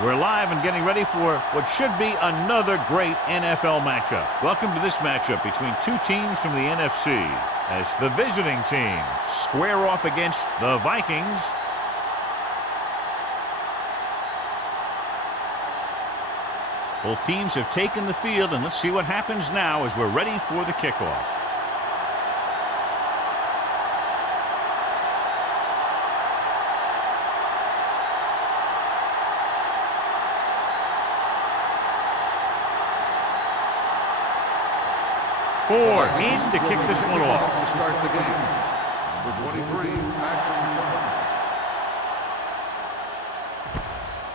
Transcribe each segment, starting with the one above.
We're live and getting ready for what should be another great NFL matchup. Welcome to this matchup between two teams from the NFC as the visiting team square off against the Vikings. Both teams have taken the field, and let's see what happens now as we're ready for the kickoff. Ford in to kick this one off. To start the game. Number 23, back to return.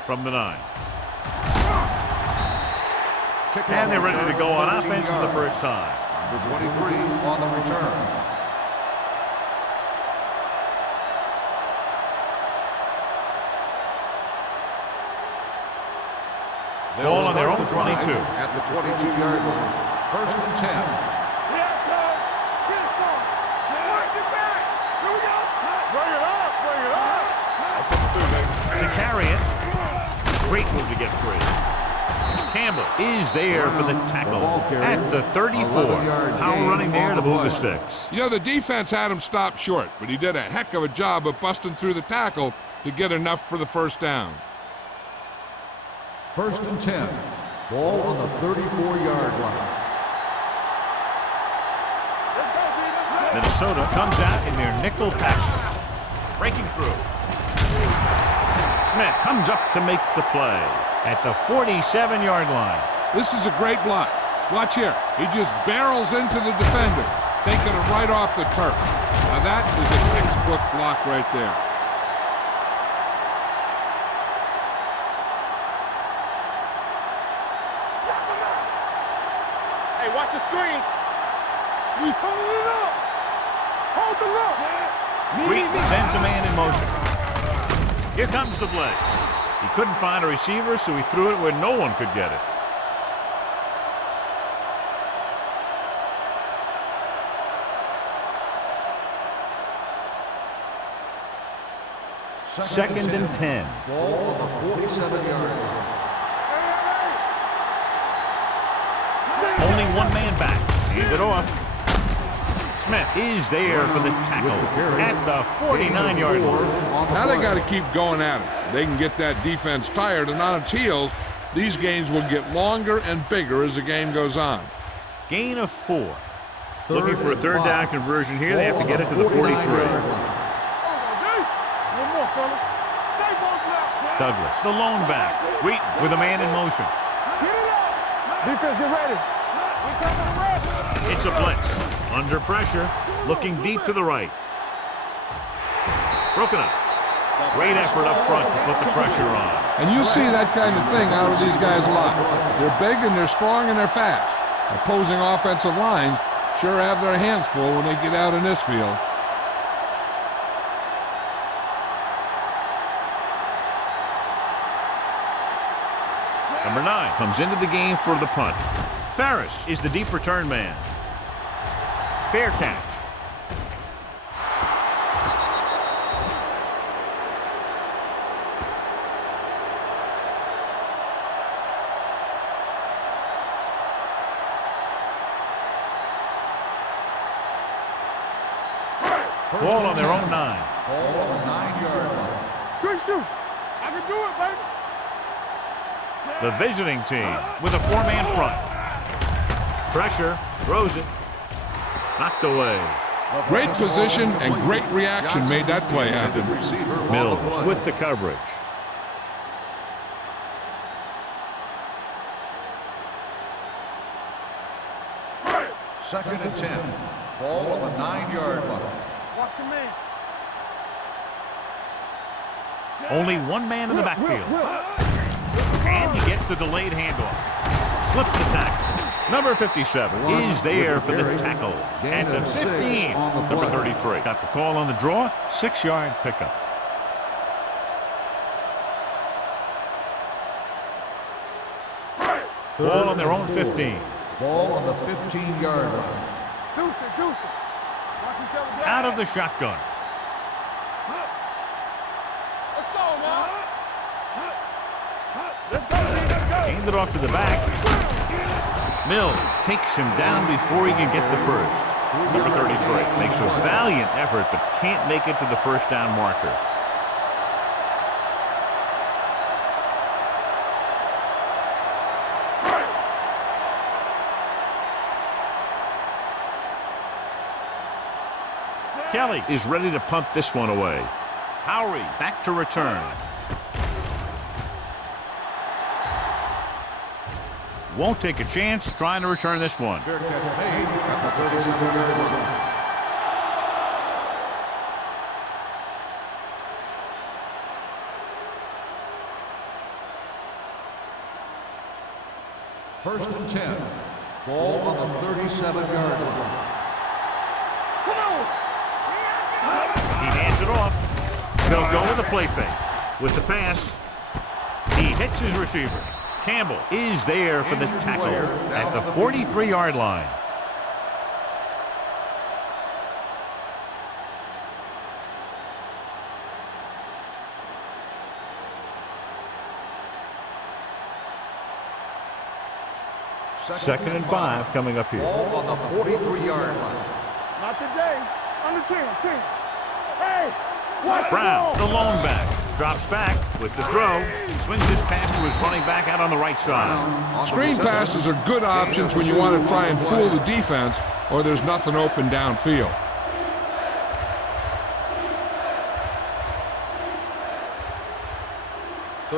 From the 9. And they're ready to go on offense for the first time. Number 23 on the return. Ball on their own 22. At the 22-yard line. First and 10. To carry it. Great move to get free. Campbell is there for the tackle at the 34. Power running there to move the sticks. You know, the defense had him stopped short, but he did a heck of a job of busting through the tackle to get enough for the first down. First and 10. Ball on the 34-yard line. Minnesota comes out in their nickel package. Breaking through. Smith comes up to make the play at the 47-yard line. This is a great block. Watch here. He just barrels into the defender, taking it right off the turf. Now that is a textbook block right there. Hey, watch the screen. We turning it up. Hold the look. Wheaton sends a man in motion. Here comes the blitz. He couldn't find a receiver, so he threw it where no one could get it. Second and 10. Ball on the 47-yard line. Only one man back. Hand it off. Smith is there for the tackle at the 49-yard line. Now they got to keep going at it. They can get that defense tired and on its heels. These games will get longer and bigger as the game goes on. Gain of 4. Looking for a third down conversion here. They have to get it to the 43. Douglas, the lone back. Wheaton with a man in motion. Defense, get ready. It's a blitz. Under pressure. Looking deep to the right. Broken up. Great effort up front to put the pressure on. And you see that kind of thing out of these guys a lot. They're big and they're strong and they're fast. Opposing offensive lines sure have their hands full when they get out in this field. Number 9 comes into the game for the punt. Ferris is the deep return man. Fair catch. Ball on their own 9. Ball on the 9-yard line. Good shoot. I can do it, baby. The visiting team with a 4-man front. Pressure, throws it, knocked away. Great position and great reaction made that play happen. Mills with the coverage. Second and 10. Ball on the 9-yard line. Watch your man. Only one man in the backfield. And he gets the delayed handoff. Slips the tackle. Number 57 is there for the tackle at the 15. Number 33 got the call on the draw. 6-yard pickup. Ball on their own 15. Ball on the 15-yard line. Deuce it. Out of the shotgun. Let's go, man. Hand it off to the back. Mills takes him down before he can get the first. Number 33 makes a valiant effort but can't make it to the first down marker. Kelly is ready to punt this one away. Howery back to return. Won't take a chance trying to return this one. Fair catch made at the 37-yard line. First and 10. Ball on the 37-yard line. He hands it off. They'll go with the play fake. With the pass, he hits his receiver. Campbell is there for the tackle at the 43-yard line. Second and 5 coming up here. Ball on the 43-yard line. Not today. Under 10. Hey! Watch Brown, the lone back, drops back with the throw, swings his pass to his running back out on the right side. Screen passes are good options when you want to try and fool the defense or there's nothing open downfield.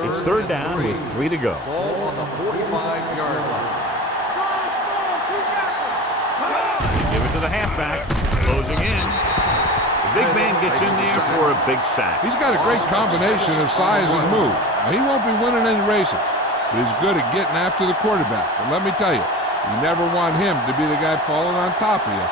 It's third down with 3 to go. Ball on the 45-yard line. Give it to the halfback, closing in. The big man gets in there for a big sack. He's got a great combination of size and move. Now, he won't be winning any races, but he's good at getting after the quarterback. And let me tell you, you never want him to be the guy falling on top of you.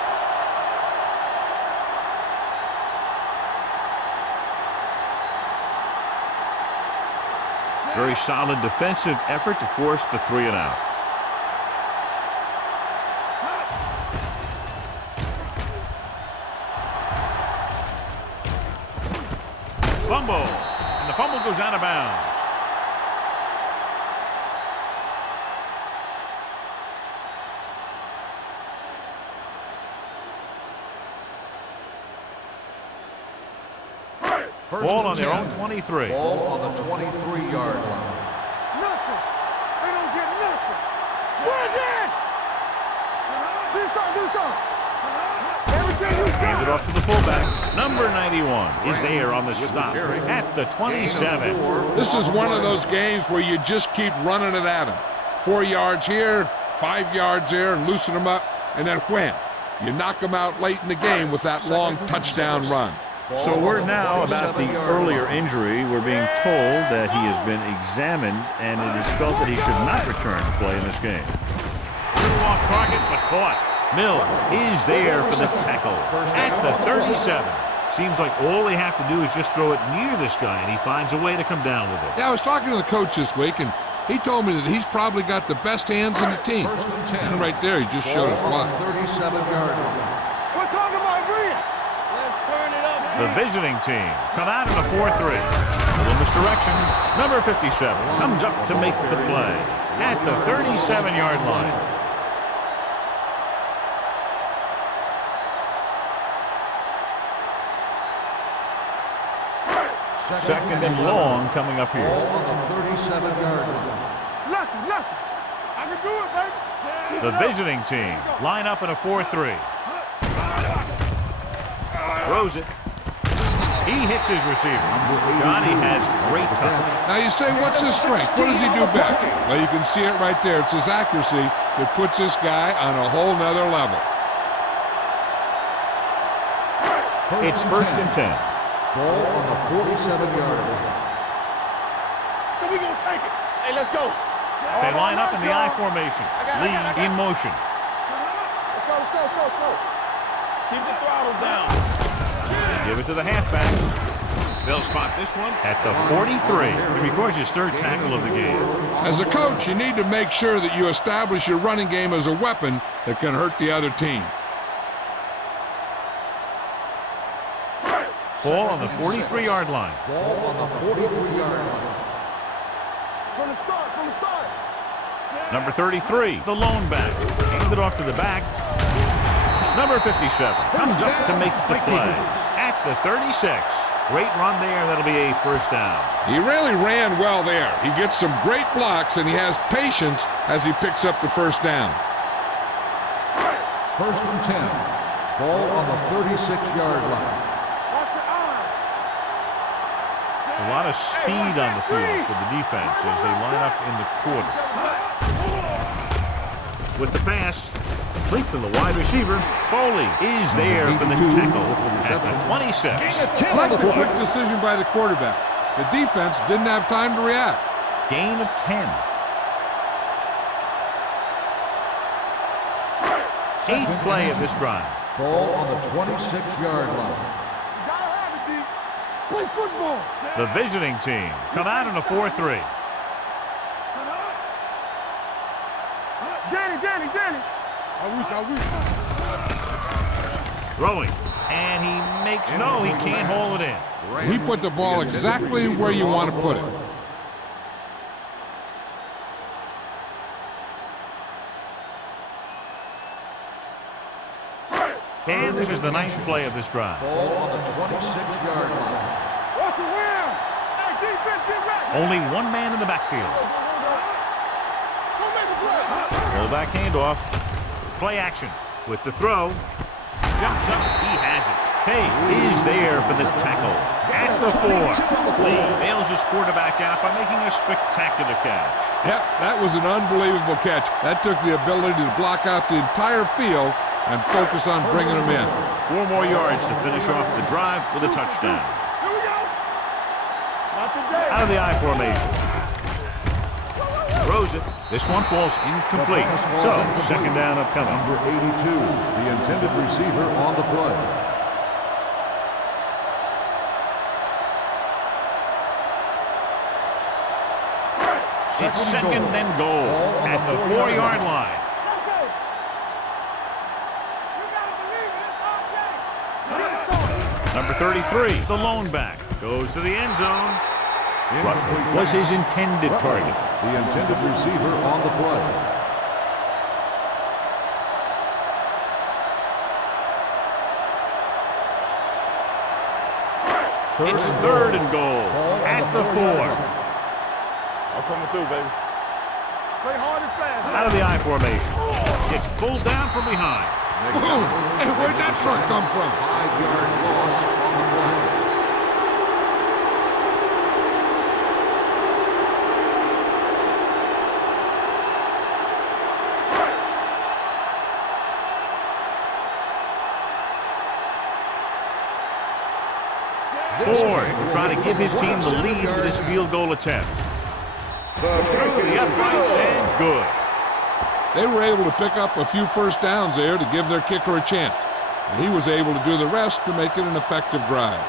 Very solid defensive effort to force the 3 and out. Fumble, and the fumble goes out of bounds. Ball on their own 23. Ball on the 23-yard line. Nothing. They don't get nothing. Swing it! Do something. Everything you got. Hand it off to the fullback. Number 91 is there on the stop at the 27. This is one of those games where you just keep running it at him. 4 yards here, 5 yards there, and loosen them up, and then wham. You knock them out late in the game with that long touchdown run. So word now about the earlier injury. We're being told that he has been examined and it is felt that he should not return to play in this game. A little off target, but caught. Mills is there for the tackle at the 37. Seems like all they have to do is just throw it near this guy, and he finds a way to come down with it. Yeah, I was talking to the coach this week, and he told me that he's probably got the best hands in the team. First and 10. And right there, he just showed us why. 37-yard line. We're talking about Bria. Let's turn it up. The visiting team come out in a 4-3. A little misdirection. Number 57 comes up to make the play at the 37-yard line. Second and long coming up here. Ball on the 37-yard line. Nothing. I can do it, baby. The visiting team line up in a 4-3. Throws it. He hits his receiver. Johnny has great touch. Now you say, what's his strength? What does he do best? Well, you can see it right there. It's his accuracy that puts this guy on a whole nother level. It's first and 10. Ball on the 47-yard line. So we gonna take it. Hey, let's go. They line up in the I formation. Lead in motion. Let's go. Keep the throttle down. They give it to the halfback. They'll spot this one at the 43. He records his third tackle of the game. As a coach, you need to make sure that you establish your running game as a weapon that can hurt the other team. Ball on the 43-yard line. Ball on the 43-yard line. From the start, from the start. Number 33, the lone back. Handed off to the back. Number 57 comes up to make the play at the 36. Great run there. That'll be a first down. He really ran well there. He gets some great blocks, and he has patience as he picks up the first down. First and 10. Ball on the 36-yard line. Watch your eyes. A lot of speed on the field for the defense as they line up in the quarter. With the pass, complete to the wide receiver. Foley is there for the tackle at the 26. I like the quick decision by the quarterback. The defense didn't have time to react. Gain of 10. Eighth play of this drive. Ball on the 26-yard line. You gotta have it, D. Play football. The visiting team come out in a 4-3. Danny. I weak. Throwing. And he makes no, he can't hold it in. He put the ball exactly where you want to put it. And this is the ninth play of this drive. Ball on the 26-yard line. Watch the wheel. Hey, defense, get ready. Only one man in the backfield. Don't make a play. Rollback handoff. Play action with the throw. Jumps up. He has it. Page is there for the tackle at the 4. Lee bails his quarterback out by making a spectacular catch. Yep, that was an unbelievable catch. That took the ability to block out the entire field and focus on bringing them in. 4 more yards to finish off the drive with a touchdown. Here we go. Not today. Out of the I formation. Throws it. This one falls incomplete. So, second down upcoming. Number 82, the intended receiver on the play. It's second and goal at the 4-yard line. Number 33, the lone back, goes to the end zone. Rutledge was his intended target. The intended receiver on the play. It's third and goal at the 4. I'm coming through, baby. Play hard and fast. Out of the I formation. Gets pulled down from behind. Boom! And where'd that truck come from? 5-yard loss on the play. Ford will try to give his team the lead with this field goal attempt. Through the uprights and good. They were able to pick up a few first downs there to give their kicker a chance. And he was able to do the rest to make it an effective drive.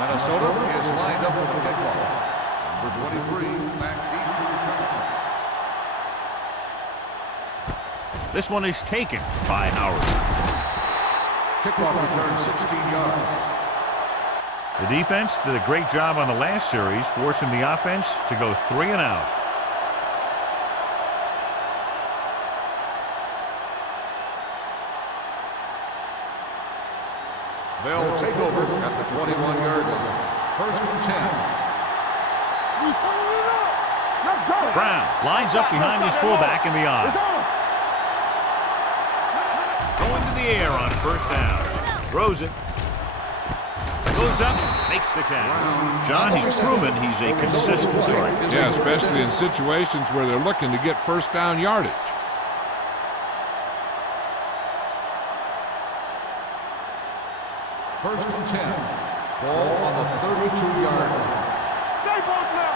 Minnesota is lined up for the kickoff. Number 23, back deep to return. This one is taken by Howard. Kickoff return 16 yards. The defense did a great job on the last series, forcing the offense to go 3 and out. They'll take over at the 21-yard line. First and 10. We turn it up. Let's go. Brown lines up behind his fullback in the It's eye. on. Going to the air on first down. Throws it. Goes up, makes the catch. John, he's proven he's a consistent target. Yeah, especially in situations where they're looking to get first down yardage. First and 10. Ball on the 32-yard line. Stay both now.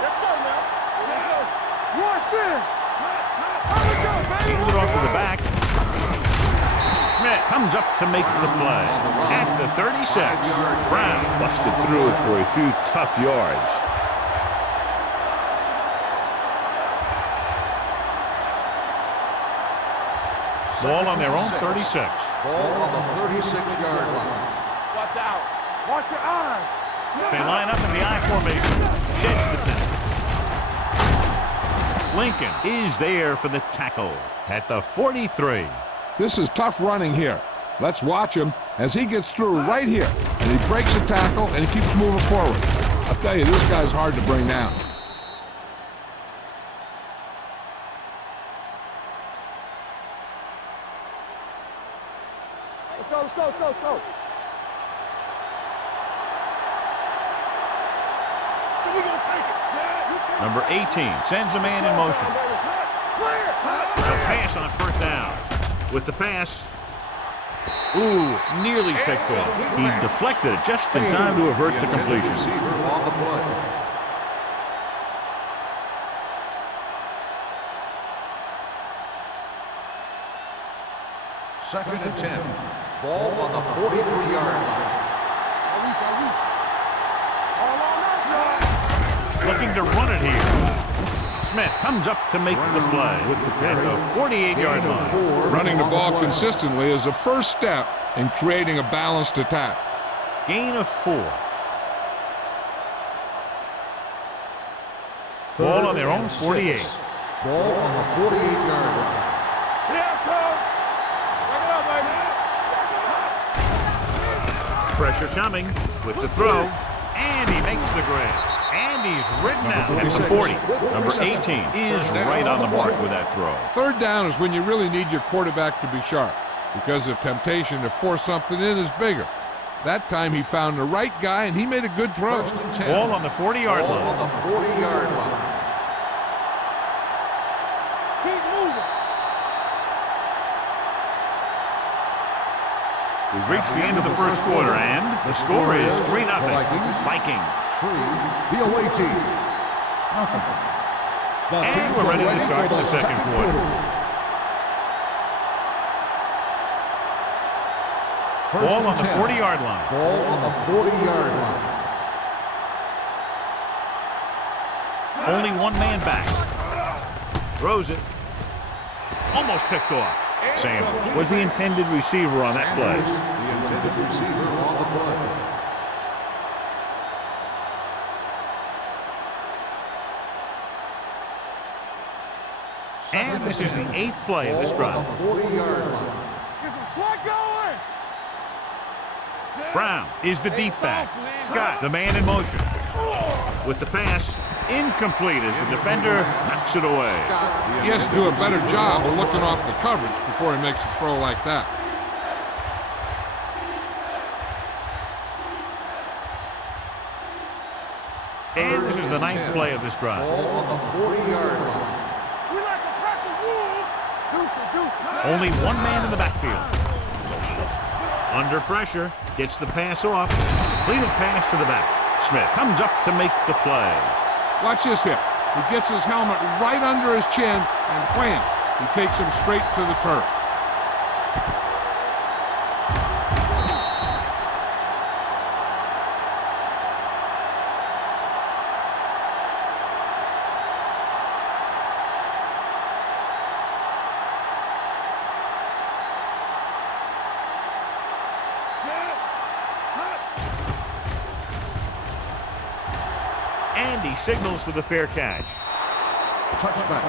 Let's go now. Let's go. One sin. How we go, baby? Hands it off to the back. Schmidt comes up to make the play at the 36. Brown busted through for a few tough yards. Ball on their own 36. Ball on the 36-yard line. Watch out. Watch your eyes. They line up in the I formation. Sheds the tackle. Lincoln is there for the tackle at the 43. This is tough running here. Let's watch him as he gets through right here. And he breaks the tackle and he keeps moving forward. I'll tell you, this guy's hard to bring down. Let's go, let's go, let's go, let's go. So we gonna take it. Number 18 sends a man in motion. A pass on first down. With the pass. Ooh, nearly picked off. He deflected it just in time to avert the completion. Receiver on the play. Second and 10. Ball on the 43-yard line. Looking to run it here. Smith comes up to make the play at the 48-yard line. Running the ball consistently is the first step in creating a balanced attack. Gain of 4. Ball on their own 48. Ball on the 48-yard line. Here, coach. Bring it up, baby. Pressure coming with the throw, and he makes the grab. And he's ridden out at the 40. Number 18 is right on the mark with that throw. Third down is when you really need your quarterback to be sharp because the temptation to force something in is bigger. That time he found the right guy and he made a good throw. First and 10. Ball on the 40-yard Ball line. on the 40-yard line. Keep moving. We've reached the end of the first quarter, and the score is 3-0. Vikings. 3, the away team. Nothing. And we're ready to start the second quarter. Ball on the 40-yard line. Ball on the 40-yard line. Only one man back. Throws it. Almost picked off. Sanders was the intended receiver on that play. The intended receiver on the play. And this is the 8th play of this drive. Ball on the 40-yard line. Get some slack going. Brown is the deep back. Scott, the man in motion. With the pass, incomplete as the defender knocks it away. He has to do a better job of looking off the coverage before he makes a throw like that. And this is the 9th play of this drive. Ball on the 40-yard line. We like to crack the wolves. Deuces. Only one man in the backfield. Under pressure, gets the pass off. Completed pass to the back. Smith comes up to make the play. Watch this here. He gets his helmet right under his chin and wham, he takes him straight to the turf. And he signals for the fair catch. Touchback.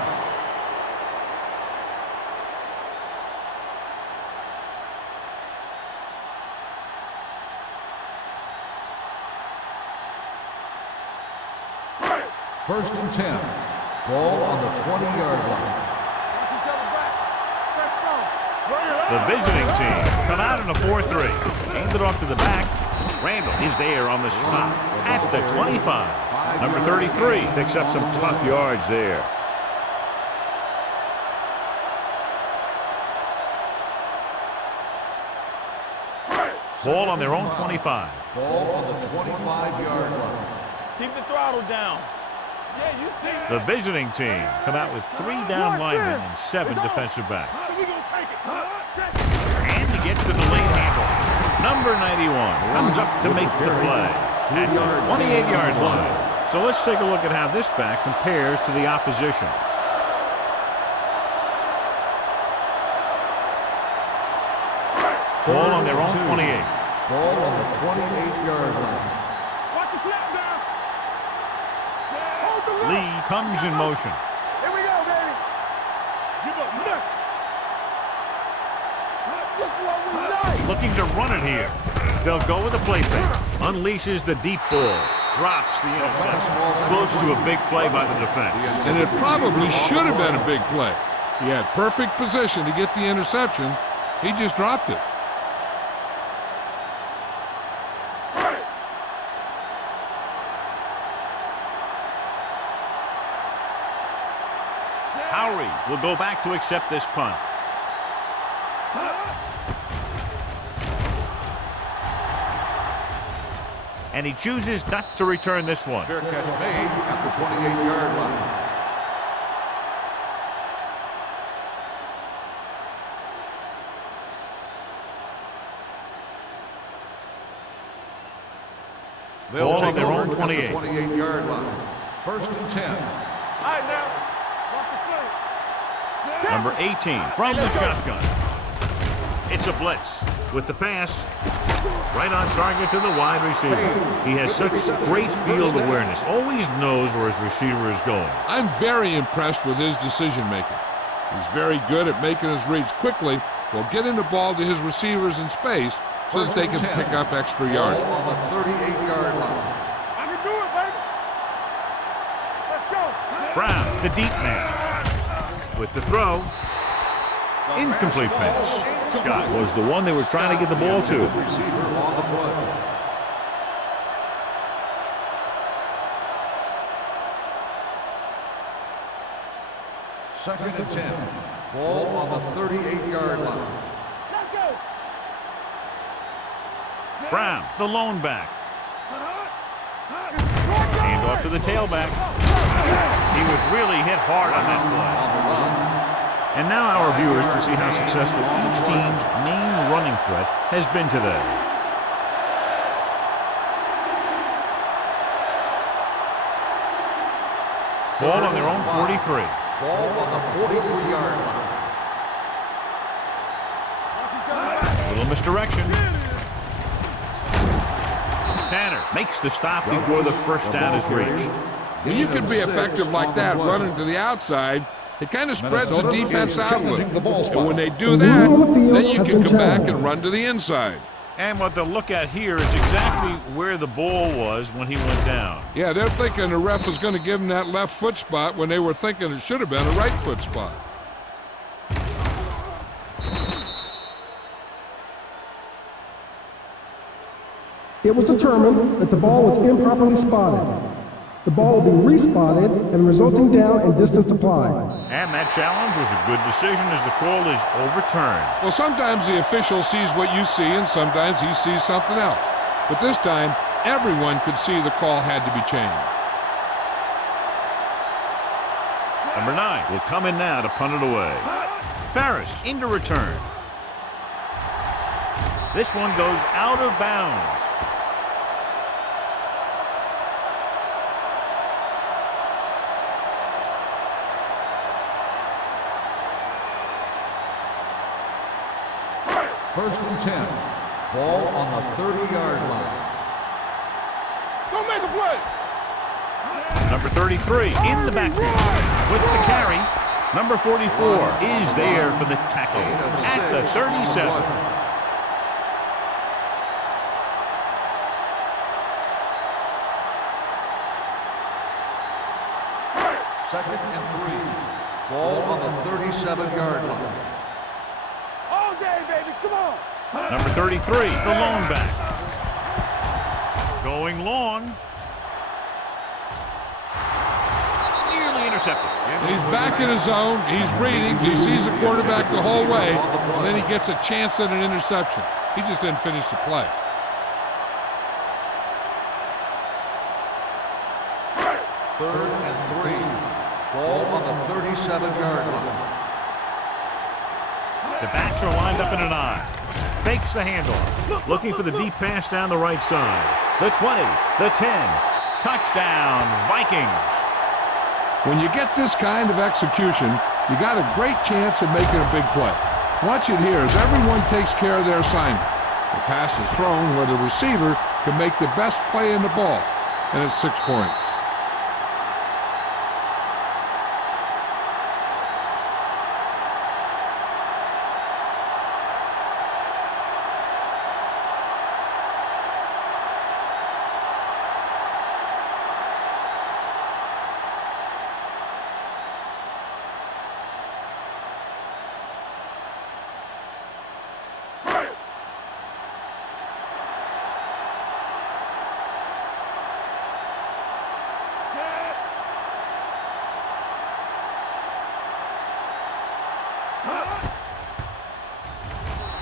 First and 10. Ball on the 20-yard line. The visiting team come out in a 4-3. Hand it off to the back. Randall is there on the stop at the 25. Number 33 picks up some tough yards there. Ball on their own 25. Ball on the 25-yard line. Keep the throttle down. Yeah, you see. The visiting team come out with 3 down linemen and 7 defensive backs. We gonna take it. And he gets the delayed handle. Number 91 comes up to make the play at the 28-yard line. So let's take a look at how this back compares to the opposition. Ball on their own 28. Ball on the 28-yard line. Watch the snap down. Hold the look. Lee comes in motion. Here we go, baby. Give up nothing. Just what we like. Looking to run it here. They'll go with a play fake. Unleashes the deep ball. Drops the interception. Close to a big play by the defense. And it probably should have been a big play. He had perfect position to get the interception. He just dropped it. Howery will go back to accept this punt. And he chooses not to return this one. Fair catch made at the 28-yard line. They'll Ball on take their over own at 28. the 28-yard line. 1st and 10. All right, now. Watch the play. Number 18 from the shotgun. It's a blitz with the pass. Right on target to the wide receiver. He has such great field awareness. Always knows where his receiver is going. I'm very impressed with his decision making. He's very good at making his reads quickly while getting the ball to his receivers in space so that they can pick up extra yardage. Ball on the 38-yard line. I can do it, baby. Let's go. Brown, the deep man. With the throw. Incomplete pass. Scott was the one they were trying to get the ball to. Receiver on the play. Second and 10. Ball on the 38-yard line. Let's go. Brown, the lone back. Hand off to the tailback. He was really hit hard on that play. On the run. And now our viewers can see how successful each team's main running threat has been today. Ball on their own 43. Ball on the 43-yard line. Little misdirection. Tanner makes the stop before the first down is reached. When you can be effective like that, running to the outside, it kind of spreads the defense out a little. And when they do that, then you can come back and run to the inside. And what they'll look at here is exactly where the ball was when he went down. Yeah, they're thinking the ref was going to give him that left foot spot when they were thinking it should have been a right foot spot. It was determined that the ball was improperly spotted. The ball will be respotted and the resulting down and distance applied. And that challenge was a good decision as the call is overturned. Well, sometimes the official sees what you see and sometimes he sees something else. But this time, everyone could see the call had to be changed. Number 9 will come in now to punt it away. Ferris into return. This one goes out of bounds. First and 10. Ball on the 30-yard line. Don't make a play. Number 33 in the backfield with the carry. Number 44 is there for the tackle at the 37. Second and 3. Ball on the 37-yard line. All day, baby. Come on. Number 33, the lone back. Going long. Nearly intercepted. He's back in his zone. He's reading. He sees the quarterback the whole way. And then he gets a chance at an interception. He just didn't finish the play. Third and 3. Ball on the 37-yard line. The backs are lined up in an I. Fakes the handoff. Looking for the deep pass down the right side. The 20, the 10. Touchdown, Vikings. When you get this kind of execution, you got a great chance of making a big play. Watch it here as everyone takes care of their assignment. The pass is thrown where the receiver can make the best play in the ball, and it's 6 points.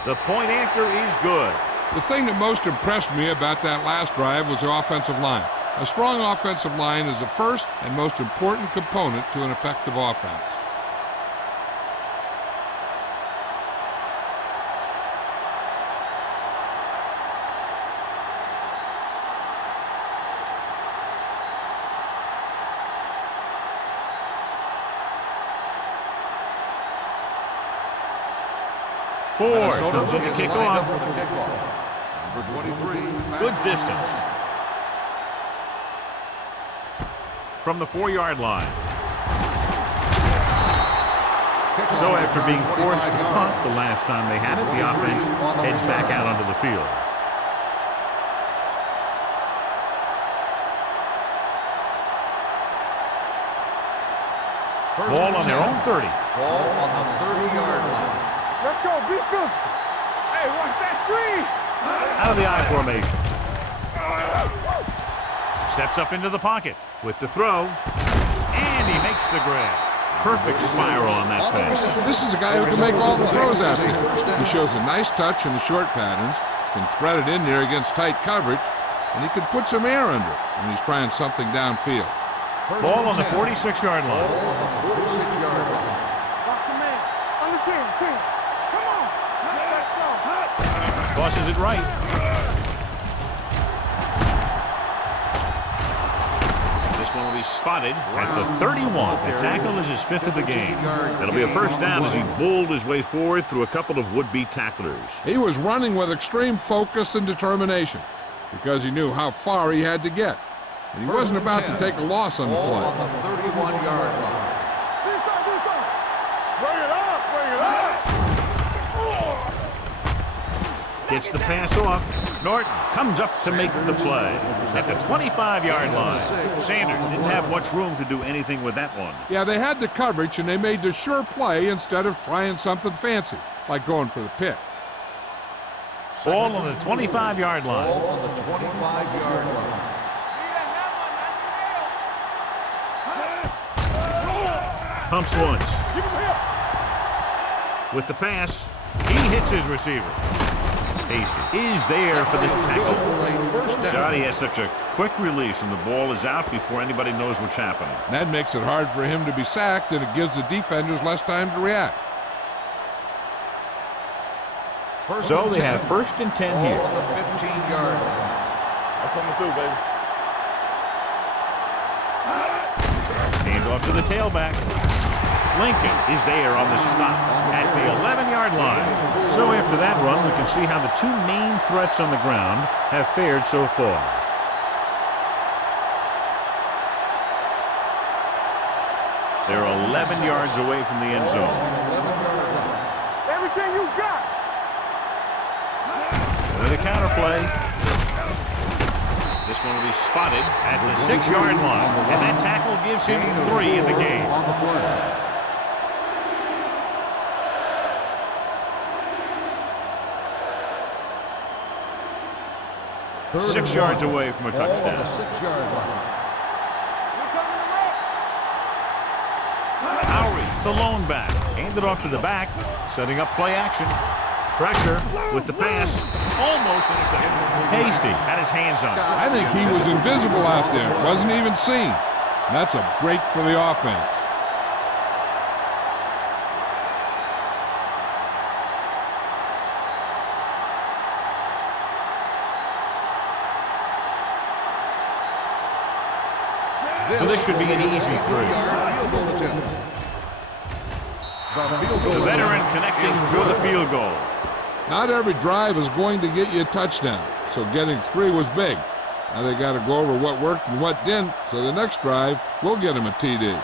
The point after is good. The thing that most impressed me about that last drive was the offensive line. A strong offensive line is the first and most important component to an effective offense. Ford comes in the kickoff. Number 23. Good distance. From the 4-yard line. So after being forced to punt the last time they had it, the offense heads back out onto the field. Ball on their own 30. Ball on the 30-yard line. Let's go, be physical. Hey, watch that screen. Out of the I formation. Steps up into the pocket with the throw. And he makes the grab. Perfect spiral on that pass. This is a guy who can make all the throws out there. He shows a nice touch in the short patterns, can thread it in there against tight coverage, and he can put some air under it when he's trying something downfield. Ball on the 46-yard line. Ball on the 46-yard line. Watch your man. On the 10. Come on. Let's go. Tosses it right. This one will be spotted at the 31. The tackle is his 5th of the game. That'll be a first down as he bowled his way forward through a couple of would-be tacklers. He was running with extreme focus and determination because he knew how far he had to get. And he wasn't about to take a loss on the Ball play. on the 31-yard line. This up. Bring it up. Gets the pass off. Norton comes up to make the play at the 25-yard line. Sanders didn't have much room to do anything with that one. Yeah, they had the coverage, and they made the sure play instead of trying something fancy, like going for the pick. Ball on the 25-yard line. Ball on the 25-yard line. Pumps once. With the pass, he hits his receiver. Hasty is there for the tackle. God, he has such a quick release, and the ball is out before anybody knows what's happening. And that makes it hard for him to be sacked, and it gives the defenders less time to react. So they have 1st and 10 here. Ball on the 15-yard line. I'm coming through, baby. Hands off to the tailback. Lincoln is there on the stop at the 11-yard line. So after that run, we can see how the two main threats on the ground have fared so far. They're 11 yards away from the end zone. Everything you got. And the counter play. This one will be spotted at the 6-yard line. And that tackle gives him 3 in the game. 6 yards away from a touchdown. Ball on the 6-yard line. Howery, the lone back, handed off to the back, setting up play action. Pressure with the pass, almost intercepted. Hasty had his hands on it. I think he was invisible out there, wasn't even seen. And that's a break for the offense. So this should be an easy 3. The veteran connecting for the field goal. Not every drive is going to get you a touchdown, so getting 3 was big. Now they got to go over what worked and what didn't, so the next drive will get them a TD.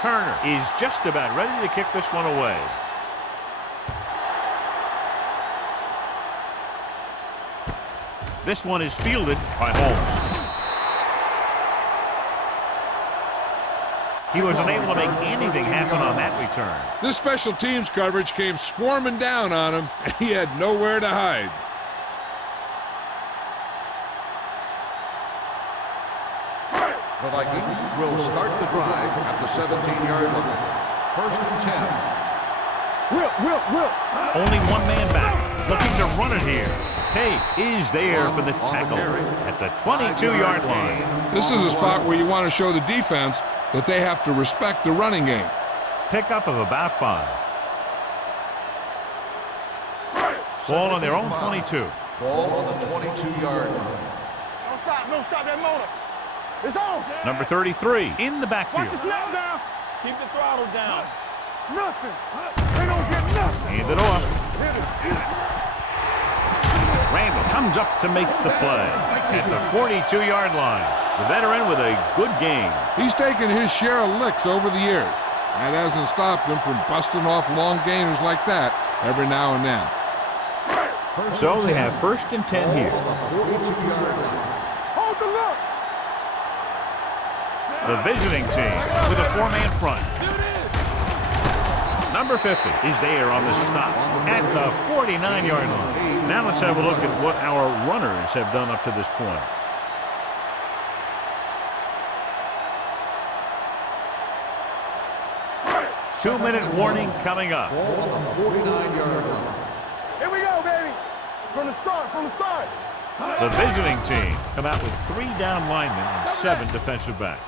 Turner is just about ready to kick this one away. This one is fielded by Holmes. He was unable to make anything happen on that return. This special teams coverage came swarming down on him, and he had nowhere to hide. The Vikings will start the drive at the 17-yard line. 1st and 10. Will. Only one man back, looking to run it here. Page is there for the tackle at the 22-yard line. This is a spot where you want to show the defense that they have to respect the running game. Pickup of about 5. Ball on their own 22. Ball on the 22-yard line. Don't stop that motor. It's on. Number 33 in the backfield. Watch the snap down. Keep the throttle down. Nothing. They don't get nothing. Hand it off. Randall comes up to make the play at the 42-yard line. The veteran with a good game. He's taken his share of licks over the years. That hasn't stopped him from busting off long gainers like that every now and then. So they have 1st and 10 here. Hold the look. The visiting team with a 4-man front. Number 50 is there on the stop at the 49-yard line. Now let's have a look at what our runners have done up to this point. Two-minute warning coming up. Ball on the 49-yard line. Here we go, baby. From the start. The visiting team come out with 3 down linemen and 7 defensive backs.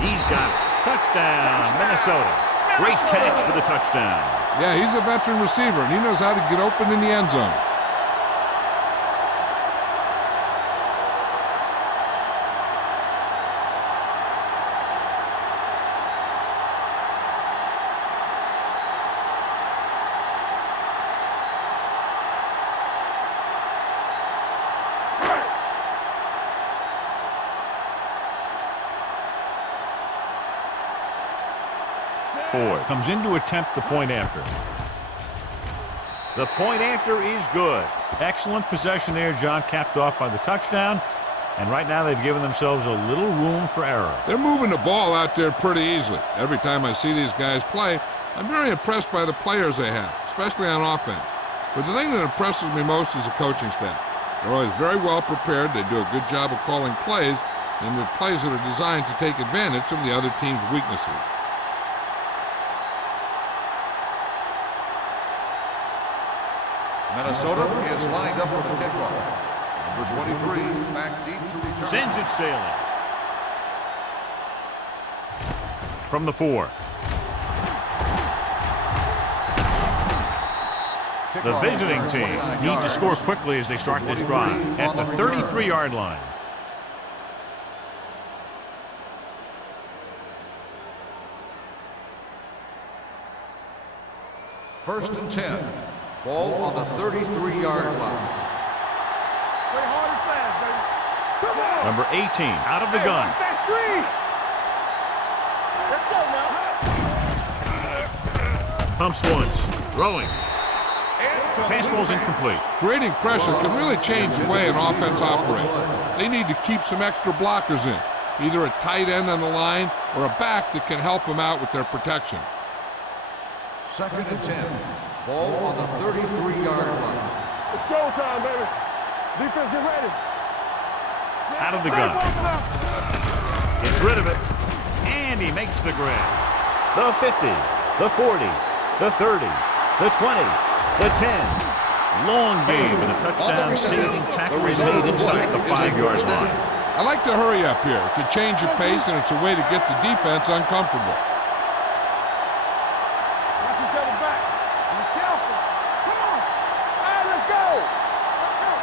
He's got it. Touchdown, Minnesota. Great catch for the touchdown. Yeah, he's a veteran receiver, and he knows how to get open in the end zone. Ford comes in to attempt the point after. The point after is good. Excellent possession there, John, capped off by the touchdown. And right now they've given themselves a little room for error. They're moving the ball out there pretty easily. Every time I see these guys play, I'm very impressed by the players they have, especially on offense. But the thing that impresses me most is the coaching staff. They're always very well prepared. They do a good job of calling plays, and the plays that are designed to take advantage of the other team's weaknesses. Minnesota is lined up for the kickoff. Number 23, back deep to return. Sends it sailing. From the 4. The visiting team need to score quickly as they start this drive at the 33-yard line. First and 10. Ball on the 33-yard line. Play hard and fast, baby. Come on. Number 18 out of the gun. Watch that screen. Let's go now. Pumps once. Throwing. Pass ball's incomplete. Creating pressure can really change the way an offense operates. They need to keep some extra blockers in, either a tight end on the line or a back that can help them out with their protection. Second and 10. Ball on the 33-yard line. It's showtime, baby. Defense, get ready. Out of the gun. Gets rid of it. And he makes the grab. The 50, the 40, the 30, the 20, the 10. Long game and a touchdown saving tackle is made inside the 5-yard line. I like to hurry up here. It's a change of pace, and it's a way to get the defense uncomfortable. Watch each other back. Be careful. Come on. All right, let's go. Let's go.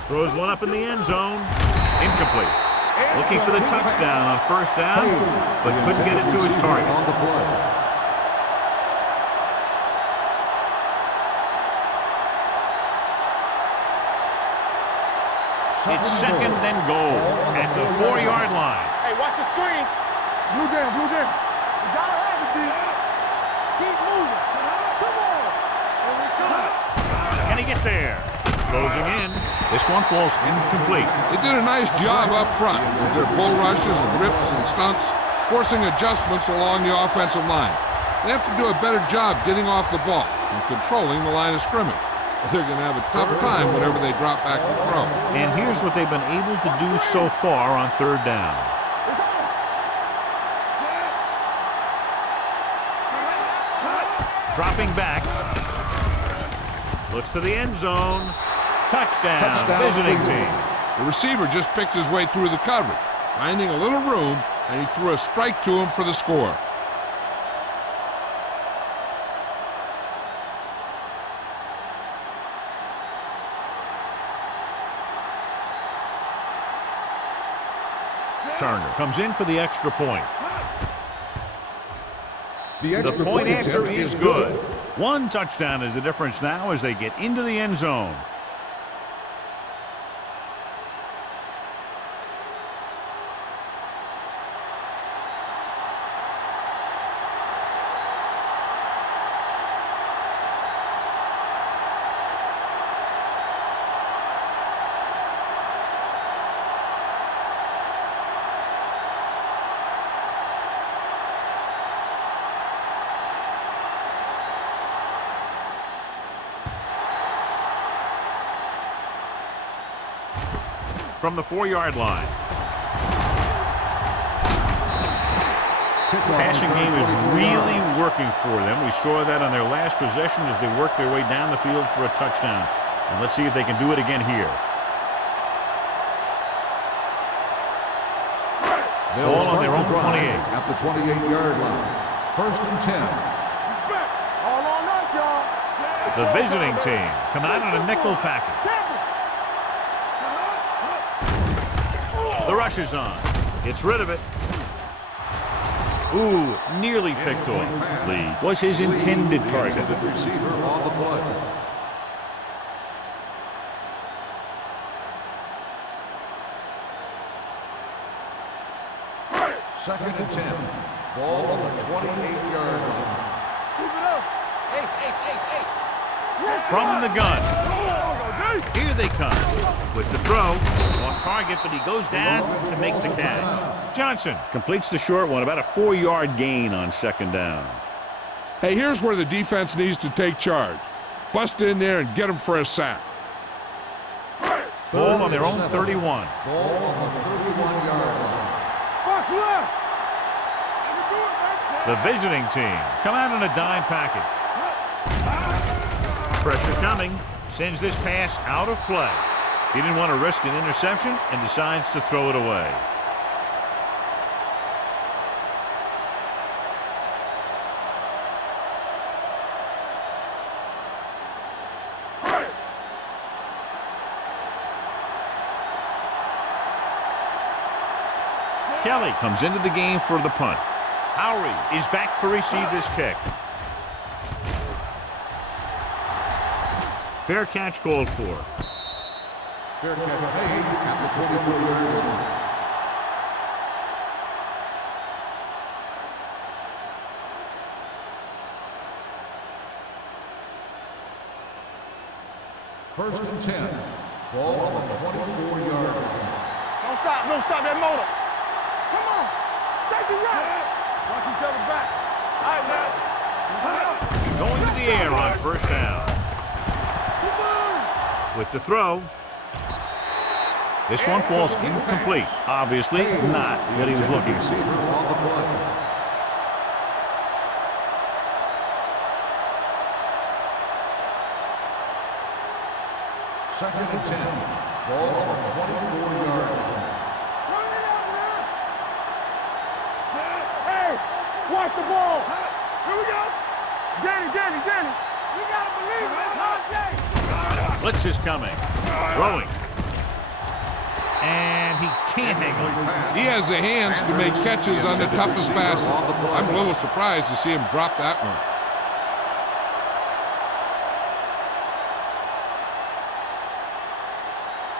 Yeah, Throws one up in the end zone. Incomplete. Looking for the touchdown on first down, but couldn't get it to his target. On the play. It's second and goal at the 4-yard line. hey, watch the screen. Blue down, blue down. You gotta have it, D. Keep moving. Come on. Here we come. Can he get there? Closing in. This one falls incomplete. They did a nice job up front with their bull rushes and rips and stunts, forcing adjustments along the offensive line. They have to do a better job getting off the ball and controlling the line of scrimmage. They're going to have a tough time whenever they drop back to throw. And here's what they've been able to do so far on third down. It's on. Dropping back. Looks to the end zone. Touchdown, visiting team. The receiver just picked his way through the coverage, finding a little room, and he threw a strike to him for the score. Turner comes in for the extra point. The The point after is good. One touchdown is the difference now as they get into the end zone. From the 4-yard line. Passing game is really working for them. We saw that on their last possession as they worked their way down the field for a touchdown. And let's see if they can do it again here. Ball on their own 28. At the 28-yard line. First and 10. All on us, y'all. The visiting team come out in a nickel package. The rush is on. Gets rid of it. Ooh, nearly picked off. Lee was his intended target. Intended receiver on the play. Second and 10. Ball on the 28-yard line. Keep it up. From the gun. Here they come. With the throw. Off target, but he goes down to make the catch. Johnson completes the short one. About a 4-yard gain on second down. Hey, here's where the defense needs to take charge. Bust in there and get them for a sack. Ball on their own 31. Ball on the 31-yard line. Box left. The visiting team come out in a dime package. Pressure coming. Sends this pass out of play. He didn't want to risk an interception and decides to throw it away. Kelly comes into the game for the punt. Howry is back to receive this kick. Fair catch called for. Fair catch made at the 24-yard line. First and 10. Ball on the 24-yard line. Don't stop that motor. Come on. Safety right. Watch each other back. All right, now. Going to the air on first down. With the throw. This one falls incomplete. Obviously not what he was looking for. Receiver on the play. Second and 10. Ball on the 24-yard line. Hey, watch the ball. Here we go. Danny. You got to believe it. It's our day. Blitz is coming. Throwing. And he can't hang on. He has the hands to make catches on the toughest passes. I'm a little surprised to see him drop that one.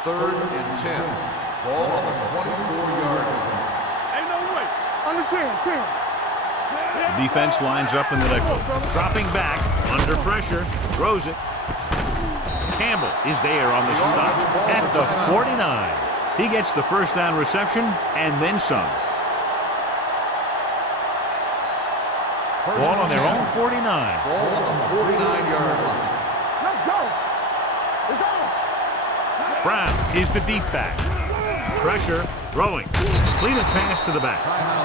Third and 10. Ball on the 24-yard line. Ain't no way. Under 10. The defense lines up in the nickel. Dropping back, under pressure, throws it. Campbell is there on the stop at the 49. He gets the first down reception and then some. Ball on their own 49. Ball on the 49-yard line. Let's go. It's on. Brown is the deep back. Pressure, throwing. Completed pass to the back.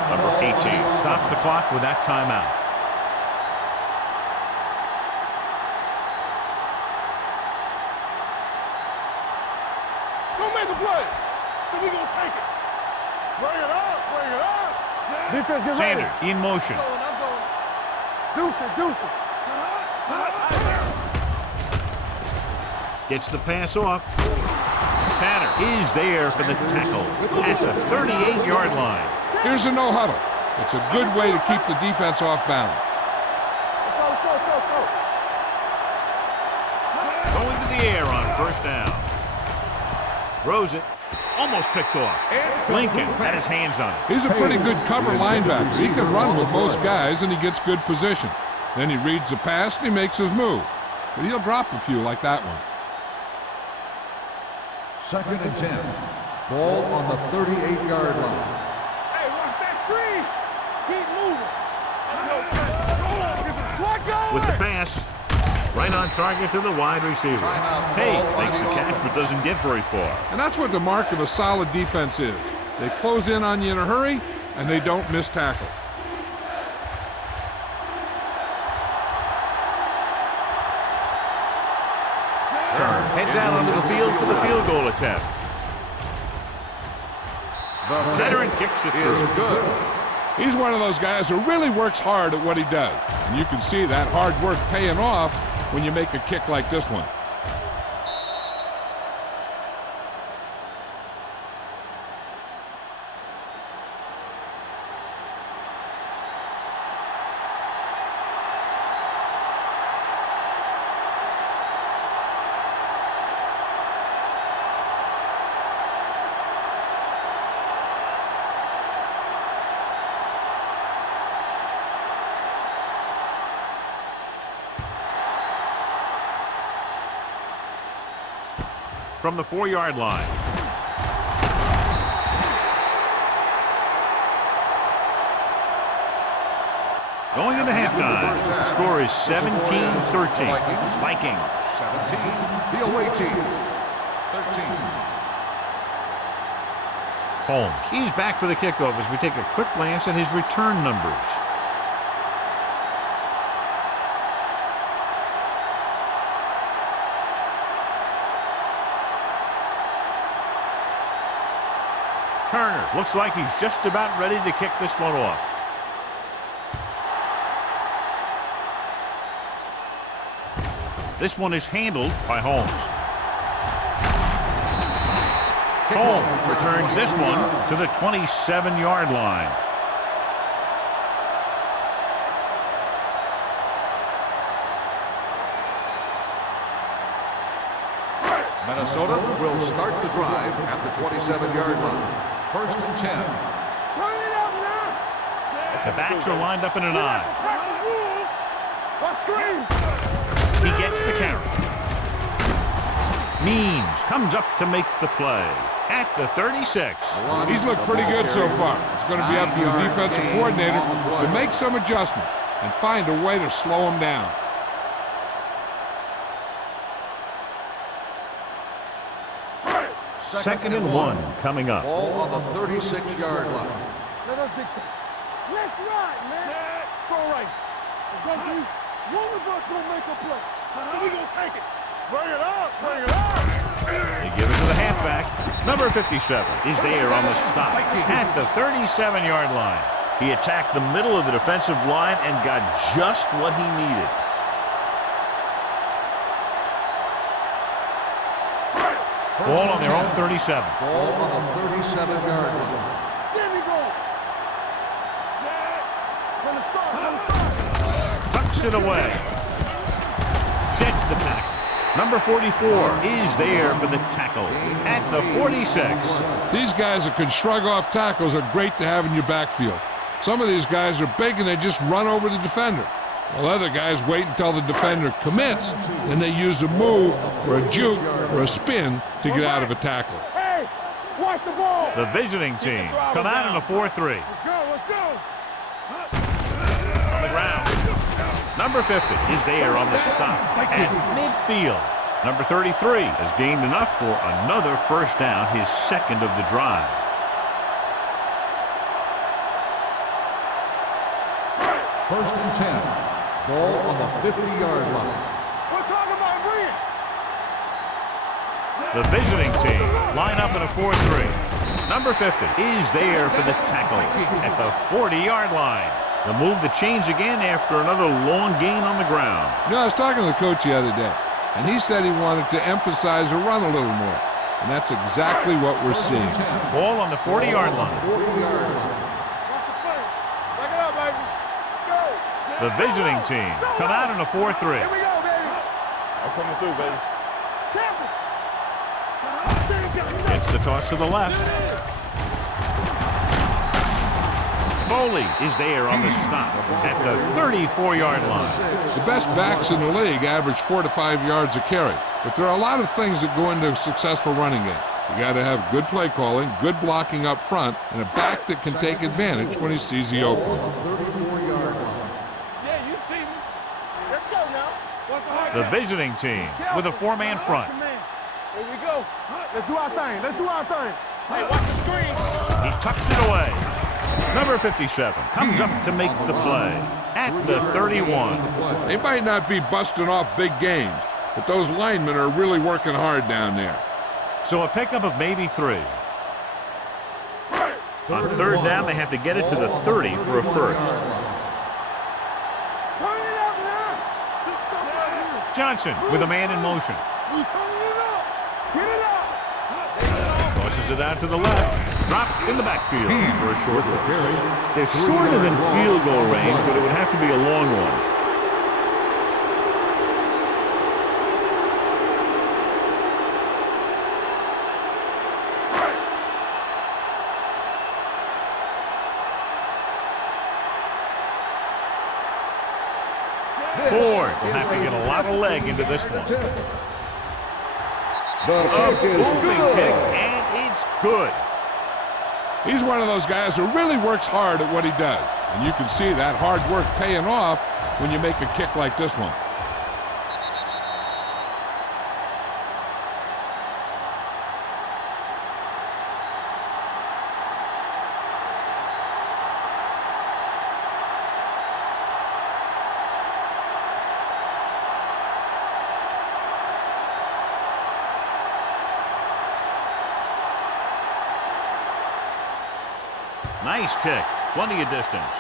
Number 18 stops the clock with that timeout. Don't make a play. So we gonna take it. Bring it up. Defense, get ready. Sanders in motion. I'm going. Deuce it. Gets the pass off. Tanner is there for the tackle at the 38-yard line. Here's a no huddle. It's a good way to keep the defense off balance. Let's go. Going to the air on first down. Throws it. Almost picked off. Lincoln had his hands on it. He's a pretty good cover linebacker. He can run with most guys, and he gets good position. Then he reads the pass, and he makes his move. But he'll drop a few like that one. Second and 10. Ball on the 38-yard line. Hey, watch that screen. Keep moving. Let's go. With the pass, right on target to the wide receiver. Page makes the catch but doesn't get very far. And that's what the mark of a solid defense is. They close in on you in a hurry, and they don't miss tackle. Turner heads out onto the field for the field goal attempt. The veteran kicks it Is through. good. He's one of those guys who really works hard at what he does. And you can see that hard work paying off when you make a kick like this one. From the 4-yard line. Going into halftime, the score is 17-13. Vikings. 17. The away team. 13. Holmes. He's back for the kickoff as we take a quick glance at his return numbers. Turner looks like he's just about ready to kick this one off. This one is handled by Holmes. Holmes returns this one to the 27-yard line. Minnesota will start the drive at the 27-yard line. First and 10. Turn it up now. The backs are lined up in an eye. What screen? He gets the carry. Means comes up to make the play at the 36. He's looked pretty good so far. It's going to be up to the defensive coordinator to make some adjustment and find a way to slow him down. Second and 1 coming up. Ball on the 36-yard line. Let us dictate. Let's ride, man. It's all right. One of us gonna make a play. So we gonna take it. Bring it up. They give it to the halfback. Number 57 is there on the stop at the 37-yard line. He attacked the middle of the defensive line and got just what he needed. Ball on their own 37. Ball on the 37-yard line. There we go. From the start. Tucks it away. Sets the tackle. Number 44 is there for the tackle at the 46. These guys that can shrug off tackles are great to have in your backfield. Some of these guys are big and they just run over the defender. While other guys wait until the defender commits, and they use a move or a juke or a spin to get out of a tackle. Hey, watch the ball. The visiting team come out in a 4-3. Let's go, let's go. On the ground. Number 50 is there on the stop at midfield. Number 33 has gained enough for another first down, his second of the drive. First and 10. Ball on the 50-yard line. We're talking about bring it. The visiting team line up in a 4-3. Number 50 is there for the tackle at the 40-yard line. The move to change again after another long gain on the ground. You know, I was talking to the coach the other day, and he said he wanted to emphasize the run a little more. And that's exactly what we're seeing. Ball on the 40-yard line. 40-yard line. Watch the play. Back it up, baby. Let's go. The visiting team come out in a 4-3. Here we go, baby. I'm coming through, baby. Careful. It's the toss to the left. Foley is there on the stop at the 34-yard line. The best backs in the league average 4 to 5 yards a carry, but there are a lot of things that go into a successful running game. You got to have good play calling, good blocking up front, and a back that can take advantage when he sees the opening. 34-yard line. Yeah, you see me. Let's go now. The visiting team with a 4-man front. Here we go. Let's do our thing. Let's do our thing. Hey, watch the screen. He tucks it away. Number 57 comes up to make the play at the 31. They might not be busting off big games, but those linemen are really working hard down there. So a pickup of maybe 3. On third down, they have to get it to the 30 for a first. Turn it up now. Big stuff right here. Johnson with a man in motion. We turning it up. Get it up. Tosses it out to the left. Dropped in the backfield for a short loss. They're sort of in field goal range, but it would have to be a long one. Ford will have to get a lot of leg into this one. A moving kick, and it's good. He's one of those guys who really works hard at what he does. And you can see that hard work paying off when you make a kick like this one. Nice kick. Plenty of distance.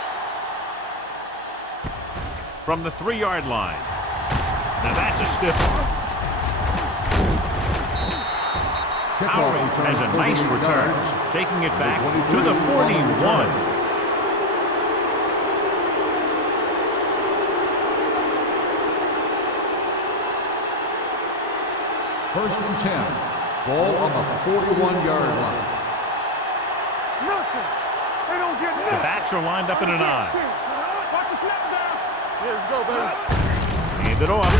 From the 3-yard line. Now that's a stiff one. Howard has a nice return, taking it back to the 41. First and 10. Ball on the 41-yard line. Nothing. They don't get nothing. The backs are lined up in an I. Watch the snap down. Here we go, baby. Hand it off.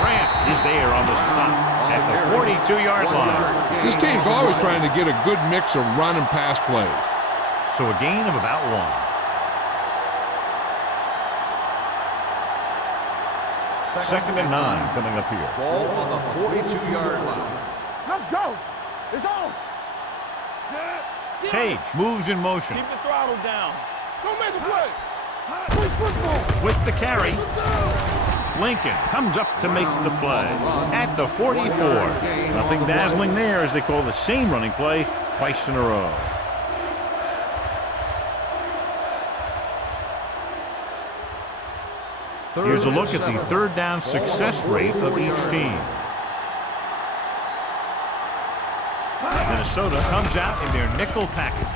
Grant is there on the stop at the 42-yard line. This team's always trying to get a good mix of run and pass plays. So a gain of about 1. Second and 9 coming up here. Ball on the 42-yard line. Let's go. It's on. Page moves in motion Keep the throttle down. Don't make a play. Play football. with the carry. Lincoln comes up to make the play at the 44. Nothing dazzling there as they call the same running play twice in a row. Here's a look at the third down success rate of each team. Minnesota comes out in their nickel package.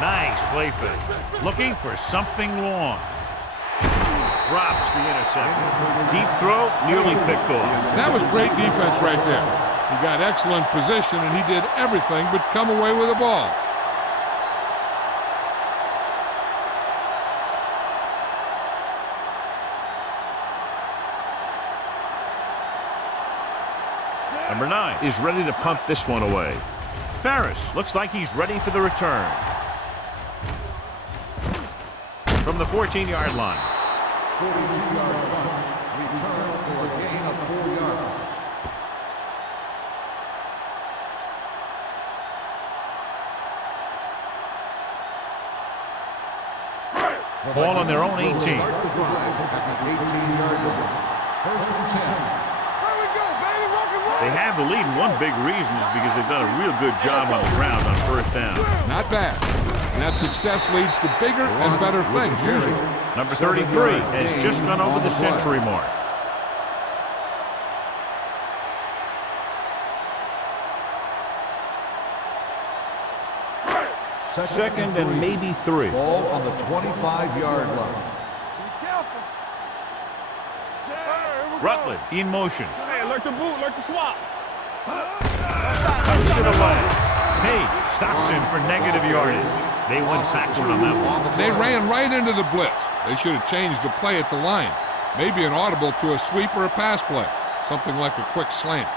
Nice play fake. Looking for something long. Drops the interception. Deep throw, nearly picked off. That was great defense right there. He got excellent position, and he did everything but come away with the ball. Number 9 is ready to punt this one away. Ferris looks like he's ready for the return. From the 14-yard line. 42-yard punt. Return for a gain of 4 yards. Ball on their own 18. Start the drive at the 18-yard line. First and 10. They have the lead, and one big reason is because they've done a real good job on the ground on first down. Not bad. And that success leads to bigger and better things, usually. Number 33 has just gone over the century mark. Second and maybe 3. Ball on the 25-yard line. Rutledge in motion. Hey, like the boot, like the swap. Cuts it away. Page stops him for negative yardage. They went backward on that one. They ran right into the blitz. They should have changed the play at the line. Maybe an audible to a sweep or a pass play. Something like a quick slant.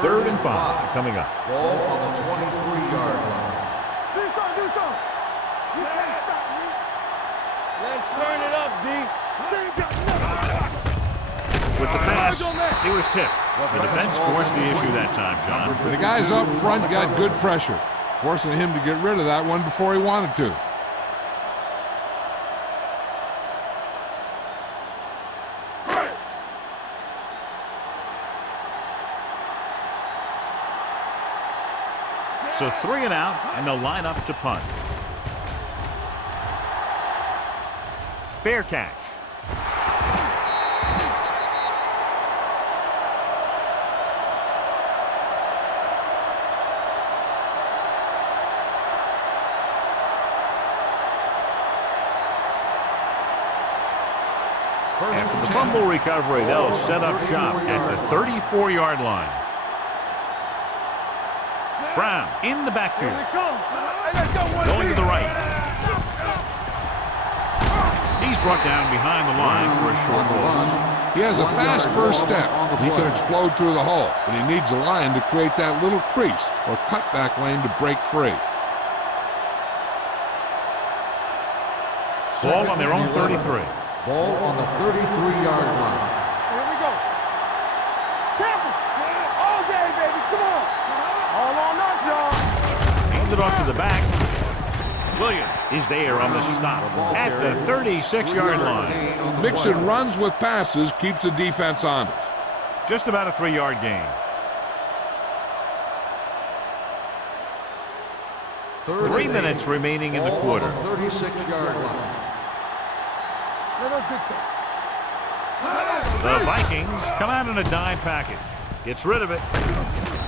Third and 5 coming up. Ball on the 23-yard line. Do something. You can't stop me. Let's turn it up, D. With the pass, it was tipped. The defense forced the issue that time, John. The guys up front got good pressure, forcing him to get rid of that one before he wanted to. So 3 and out, and they'll line up to punt. Fair catch. After the fumble recovery, they'll set up shop at the 34-yard line. Brown in the backfield. Going to the right. He's brought down behind the line for a short loss. He has a fast first step. He can explode through the hole, but he needs a line to create that little crease or cutback lane to break free. Ball on their own 33. Ball on the 33-yard line. Here we go. Careful. All day, baby. Come on. All on us, y'all. Handed off to the back. Williams is there on the stop at the 36-yard line. Mixing runs with passes keeps the defense honest. Just about a 3-yard gain. 3 minutes remaining in the quarter. 36-yard line. The Vikings come out in a dime package. Gets rid of it.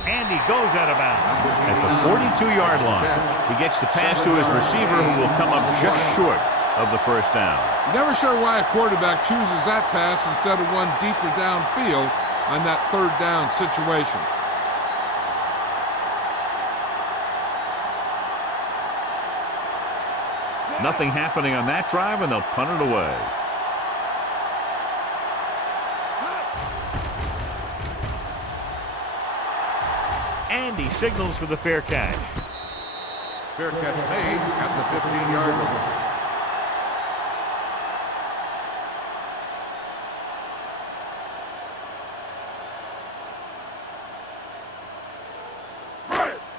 And he goes out of bounds at the 42-yard line. He gets the pass to his receiver, who will come up just short of the first down. Never sure why a quarterback chooses that pass instead of one deeper downfield on that third down situation. Nothing happening on that drive, and they'll punt it away. And he signals for the fair catch. Fair catch made at the 15-yard line.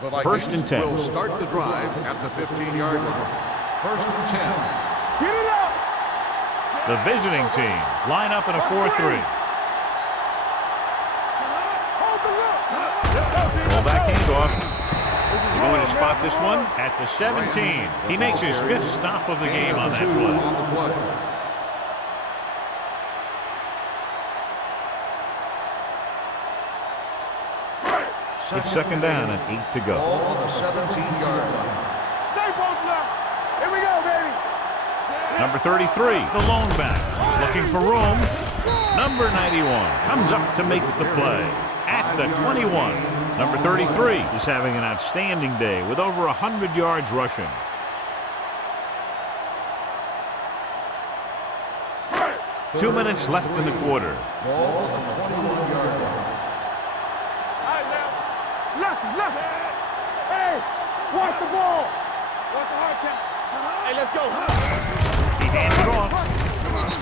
The Vikings First and 10. will start the drive at the 15-yard line. First and 10. Get it up. The visiting team line up in a 4-3. Ball-back handoff. They're going to spot this one at the 17. He makes his 5th stop of the game on that play. It's 2nd down and 8 to go. Ball on the 17-yard line. Stay both left. Here we go, baby. Number 33, the lone back, looking for room. Number 91 comes up to make the play at the 21. Number 33 is having an outstanding day with over 100 yards rushing. Two minutes left in the quarter. Ball on the 21-yard line. Left. Hey, watch the ball. Watch the hard count. Hey, let's go. He hands it off.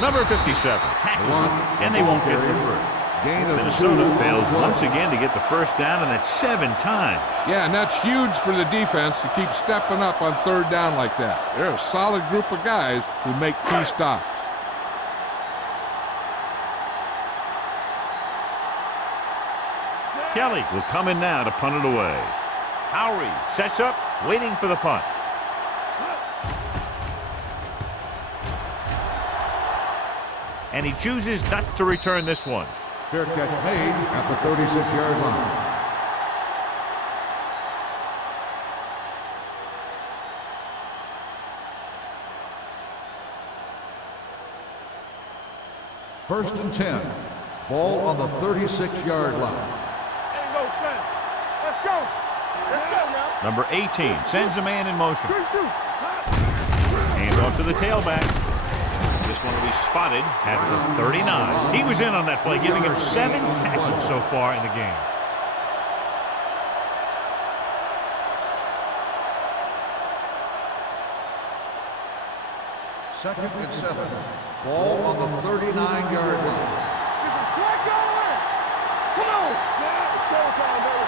Number 57 tackles him, and they won't get the first. Minnesota fails once again to get the first down, and that's 7 times. Yeah, and that's huge for the defense to keep stepping up on 3rd down like that. They're a solid group of guys who make key stops. Kelly will come in now to punt it away. Howery sets up, waiting for the punt. And he chooses not to return this one. Fair catch made at the 36-yard line. First and 10. Ball on the 36-yard line. Let's go now. Number 18 sends a man in motion. Hand off to the tailback. This one will be spotted at the 39. He was in on that play, giving him 7 tackles so far in the game. Second and 7. Ball on the 39-yard line. Come on. It's showtime, baby.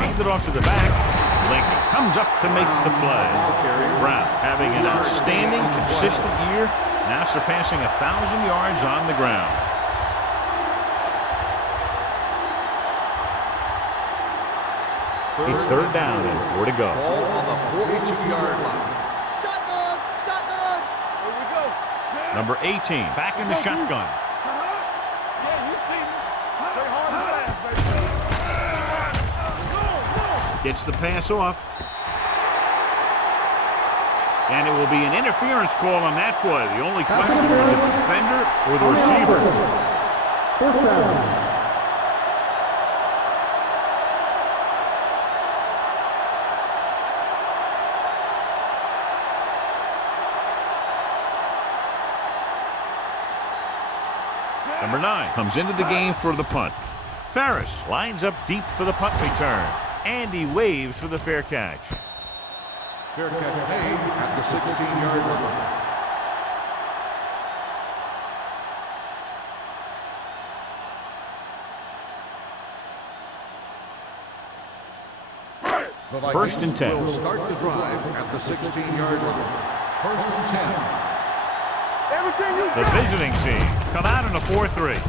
Hand it off to the back. Lincoln comes up to make the play. Brown having an outstanding, consistent year, now surpassing 1,000 yards on the ground. It's 3rd down and 4 to go. Ball on the 42-yard line. Shotgun. Here we go. Number 18 back in the shotgun. Yeah, you see me. Stay hard and fast, baby. Gets the pass off. And it will be an interference call on that play. The only question is it the defender or the receiver. 4th down. Number 9 comes into the game for the punt. Ferris lines up deep for the punt return. And he waves for the fair catch. Fair catch made at the 16-yard line. First and 10. Will start the drive at the 16-yard line. First and 10. The visiting team come out in a 4-3.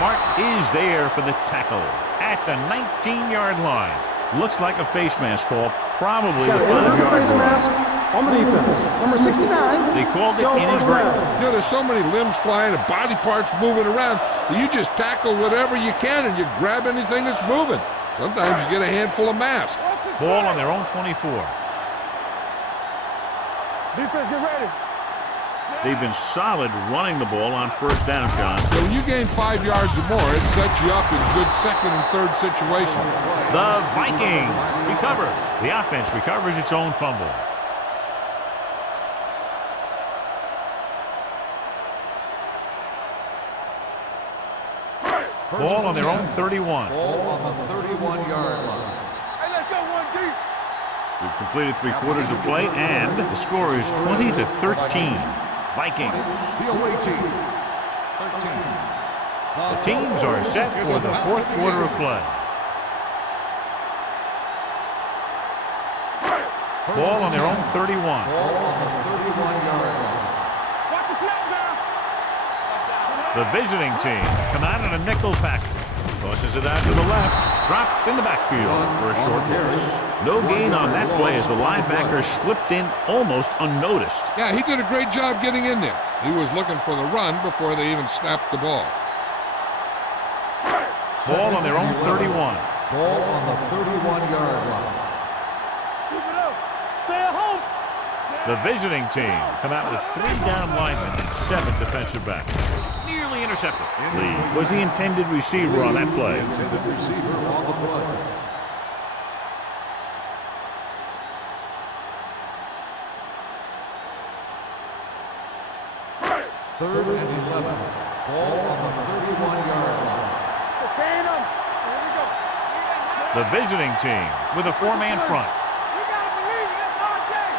Mark is there for the tackle at the 19-yard line. Looks like a face mask call, probably the 5-yard face mask on the defense. Number 69. They called it Still first inadvertent. down. You know, there's so many limbs flying and body parts moving around that you just tackle whatever you can and you grab anything that's moving. Sometimes you get a handful of mass. Ball on their own 24. Defense, get ready. They've been solid running the ball on first down, John. So when you gain 5 yards or more, it sets you up in good second and third situation. The Vikings recover. The offense recovers its own fumble. Ball on their own 31. Ball on the 31-yard line. Hey, let's go one deep. We've completed 3/4 of play, and the score is 20-13. Vikings. The away team. 13. The teams are set for the 4th quarter of play. Ball on their own 31. Ball on the 31. 31-yard line. Watch the snap now. The visiting team come out in a nickel package. Tosses it out to the left. Dropped in the backfield for a short loss. No gain on that play as the linebacker slipped in almost unnoticed. Yeah, he did a great job getting in there. He was looking for the run before they even snapped the ball. Ball on their own 31. Ball on the 31-yard line. Keep it up. Stay at home. The visiting team come out with 3 down linemen and 7 defensive backs. Nearly intercepted. Lee was the intended receiver on that play. Intended receiver on the play. Third and 11. Ball on the 31-yard line. Chain them. Here we go. The visiting team with a 4-man front. We gotta believe it. That's our game.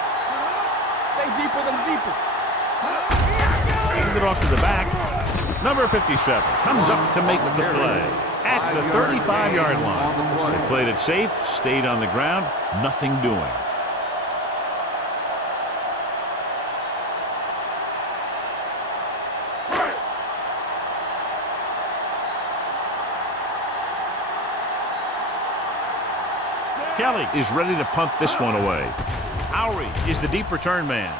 Stay deeper than deepest. Handed it off to the back. Number 57 comes up to make the play at the 35-yard line. They played it safe, stayed on the ground, nothing doing. Kelly is ready to punt this one away. Howry is the deep return man.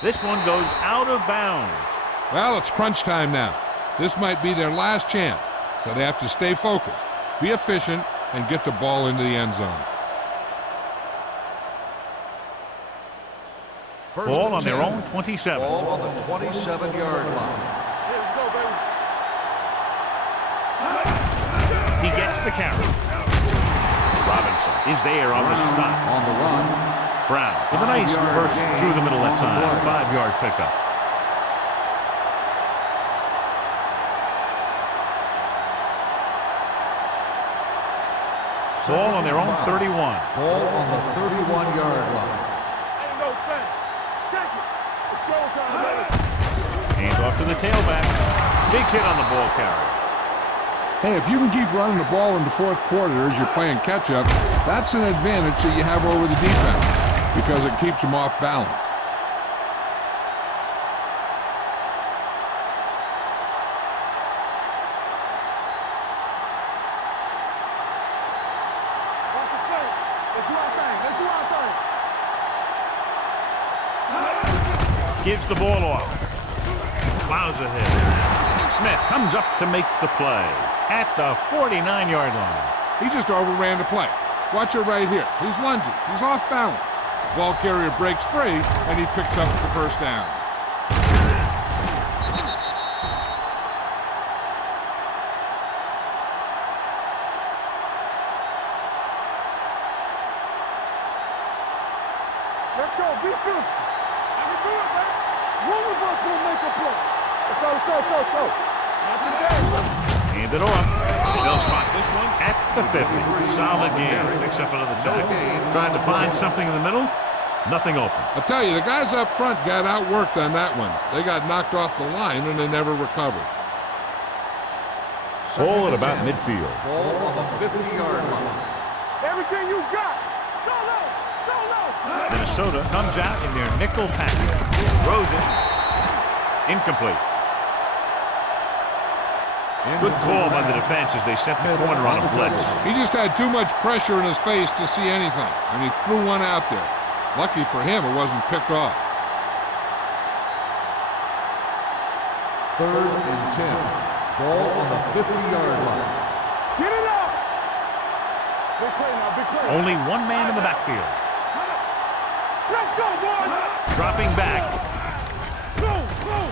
This one goes out of bounds. Well, it's crunch time now. This might be their last chance, so they have to stay focused, be efficient, and get the ball into the end zone. Ball on their own 27. Ball on the 27-yard line. Here we go, baby. He gets the carry. Robinson is there on the stop. On the run. Brown with a nice burst through the middle that time. 5-yard pickup. Ball on their own 31. Ball on the 31-yard line. Ain't no thing. Check it. It's showtime, baby. Hand off to the tailback. Big hit on the ball carrier. Hey, if you can keep running the ball in the fourth quarter as you're playing catch-up, that's an advantage that you have over the defense because it keeps them off balance. Watch the play. Let's do our thing. Let's do our thing. Gives the ball off. Plows ahead. Smith comes up to make the play at the 49-yard line. He just overran the play. Watch it right here. He's lunging. He's off balance. The ball carrier breaks free, and he picks up the first down. Let's go. Be physical. I can do it, man. One of us will make a play. Let's go, let's go, let's go, let's go. Not today. Hand it off. They'll spot this one at the 50. Solid game. Picks up another tackle. Trying to find something in the middle. Nothing open. I'll tell you, the guys up front got outworked on that one. They got knocked off the line, and they never recovered. Ball at about midfield. Ball on the 50-yard line. Everything you got. Go low. Go low. Minnesota comes out in their nickel package. Throws it. Incomplete. Good call by the defense as they set the corner on a blitz. He just had too much pressure in his face to see anything, and he threw one out there. Lucky for him, it wasn't picked off. Third and 10. Ball on the 50-yard line. Get it up. Big play now, big play. Only one man in the backfield. Let's go, boys. Dropping back. Go, go.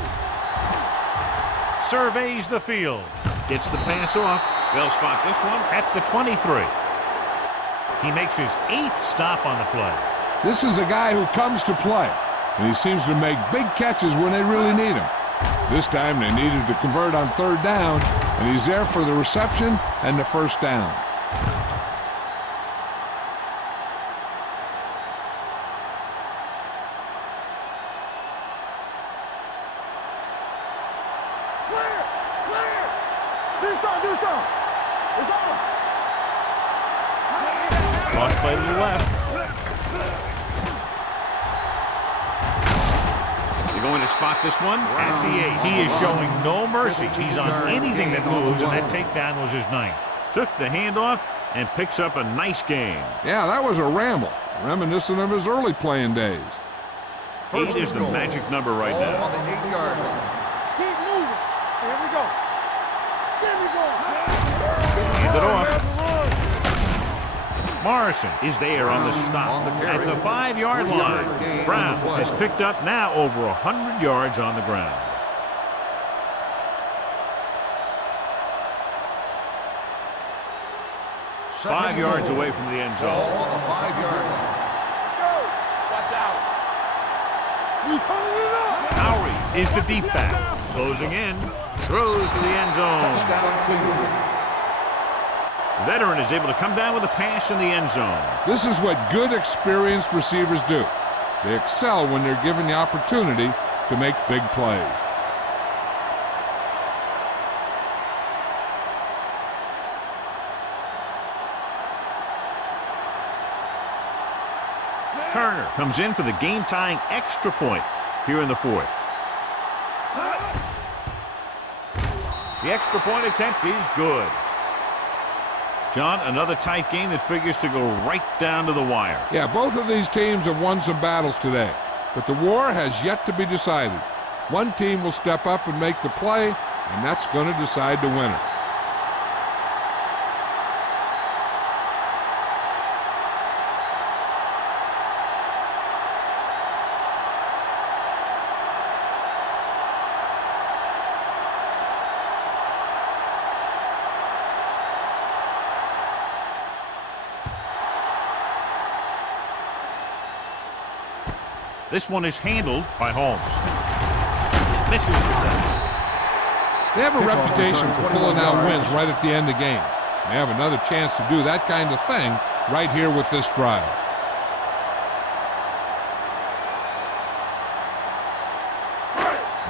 Surveys the field. Gets the pass off. They'll spot this one at the 23. He makes his 8th stop on the play. This is a guy who comes to play, and he seems to make big catches when they really need him. This time they needed to convert on 3rd down, and he's there for the reception and the first down. Cross play to the left. spot this one at the 8. He is showing no mercy. He's on anything that moves, and that takedown was his 9th. Took the handoff and picks up a nice game. Yeah, that was a ramble, reminiscent of his early playing days. 8 is the magic number right now. On the 8-yard line. Keep moving. Here we go. Here we go. Hand it off. Morrison is there on the stop at the 5-yard line. Brown has picked up now over 100 yards on the ground. Five yards away from the end zone. On the 5-yard line. Let's go. Watch out. We turning it up. Lowry is the deep back. Closing in. Throws to the end zone. Touchdown, Cleveland. Veteran is able to come down with a pass in the end zone. This is what good, experienced receivers do. They excel when they're given the opportunity to make big plays. Turner comes in for the game-tying extra point here in the 4th. The extra point attempt is good. John, another tight game that figures to go right down to the wire. Yeah, both of these teams have won some battles today, but the war has yet to be decided. One team will step up and make the play, and that's going to decide the winner. This one is handled by Holmes. Misses the tackle. They have a reputation for pulling out wins right at the end of games. They have another chance to do that kind of thing right here with this drive.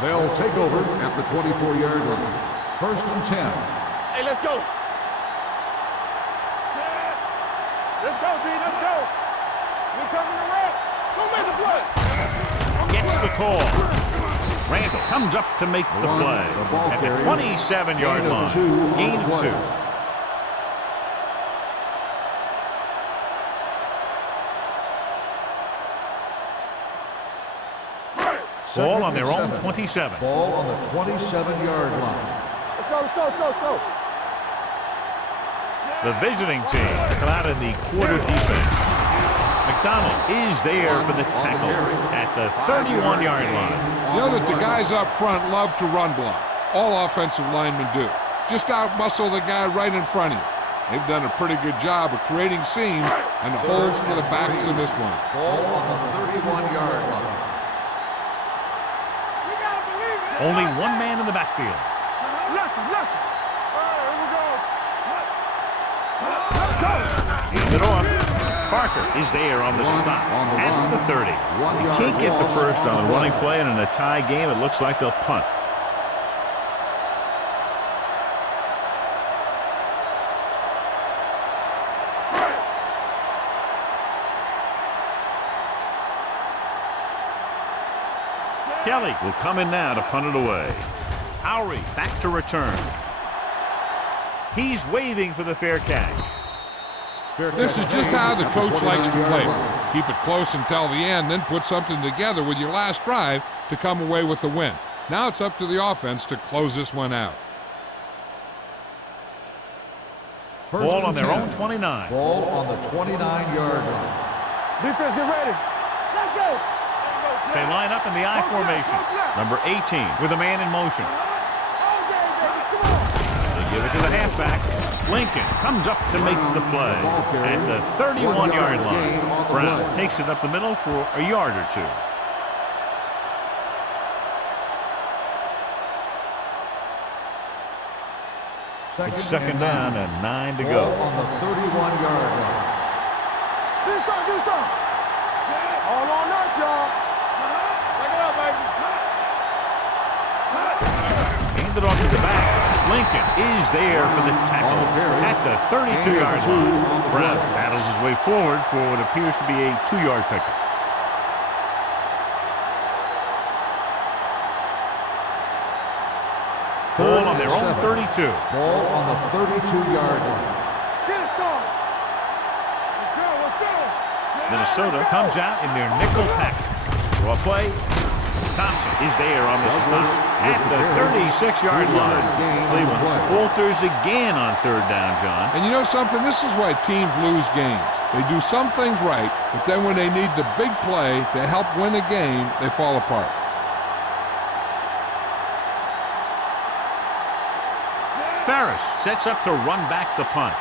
They'll take over at the 24-yard line. 1st and 10. Hey, let's go. Let's go, D. Let's go. We're coming around. Go make the play. Gets the call. Randall comes up to make the play at the 27-yard line. Gain of 2. Ball on their own 27. Ball on the 27-yard line. Let's go, let's go, let's go, let's go. The visiting team come out in the quarter defense. McDonald is there for the tackle at the 31-yard line. You know that the guys up front love to run block. All offensive linemen do. Just out-muscle the guy right in front of you. They've done a pretty good job of creating seams and the holes for the backs in this one. Ball on the 31-yard line. You gotta believe it. Only one man in the backfield. Lucky, lucky. All right, here we go. Hand it off. Parker is there on the stop at the 30. You can't get the first on the running play, and in a tie game, it looks like they'll punt. Kelly will come in now to punt it away. Lowry back to return. He's waving for the fair catch. This is just how the coach likes to play. Keep it close until the end, then put something together with your last drive to come away with the win. Now it's up to the offense to close this one out. Ball on their own 29. Ball on the 29-yard line. Defense, get ready. Let's go. They line up in the I formation. Number 18 with a man in motion. They give it to the halfback. Lincoln comes up to make the play at the 31-yard line. Brown takes it up the middle for a yard or 2. It's second down and 9 to go. On the 31-yard line. Do something. All on us, y'all. Back it up, baby. Hand it off to the back. Lincoln is there for the tackle at the 32-yard line. Brown battles his way forward for what appears to be a 2-yard pickup. own 7. 32. Ball on the 32-yard line. Get it, son. Let's go, let's go. Minnesota comes out in their nickel package. Draw play. Thompson is there on the stop at the 36-yard line. Cleveland falters again on third down, John. And you know something? This is why teams lose games. They do some things right, but then when they need the big play to help win a game, they fall apart. Ferris sets up to run back the punt.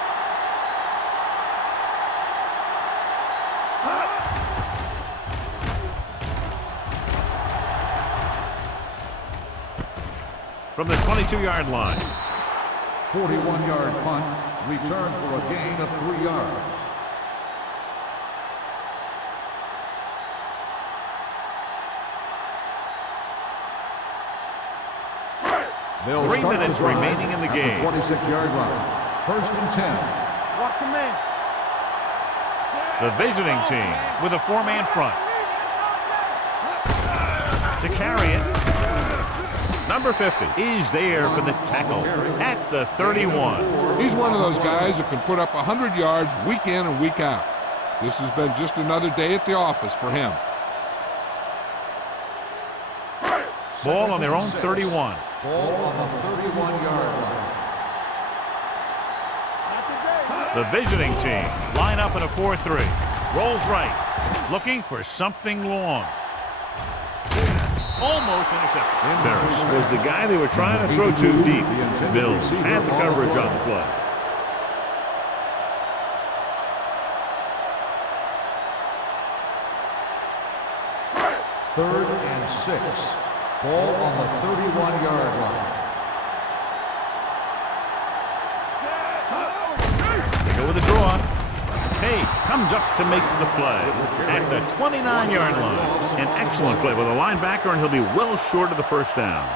From the 22-yard line. 41-yard punt, return for a gain of 3 yards. They'll 3 minutes remaining in the game. 26-yard line. First and 10. Watch a man. The visiting team with a 4-man front. To carry it. Number 50 is there for the tackle at the 31. He's one of those guys that can put up 100 yards week in and week out. This has been just another day at the office for him. Ball on their own 31. Ball on the 31-yard line. The visiting team line up in a 4-3. Rolls right, looking for something long. Almost intercepted. Ferris was the guy they were trying to throw too deep. Mills had the coverage on the play. Third and 6. Ball on the 31-yard line. They go with a draw. Page comes up to make the play at the 29-yard line. An excellent play by the linebacker, and he'll be well short of the first down.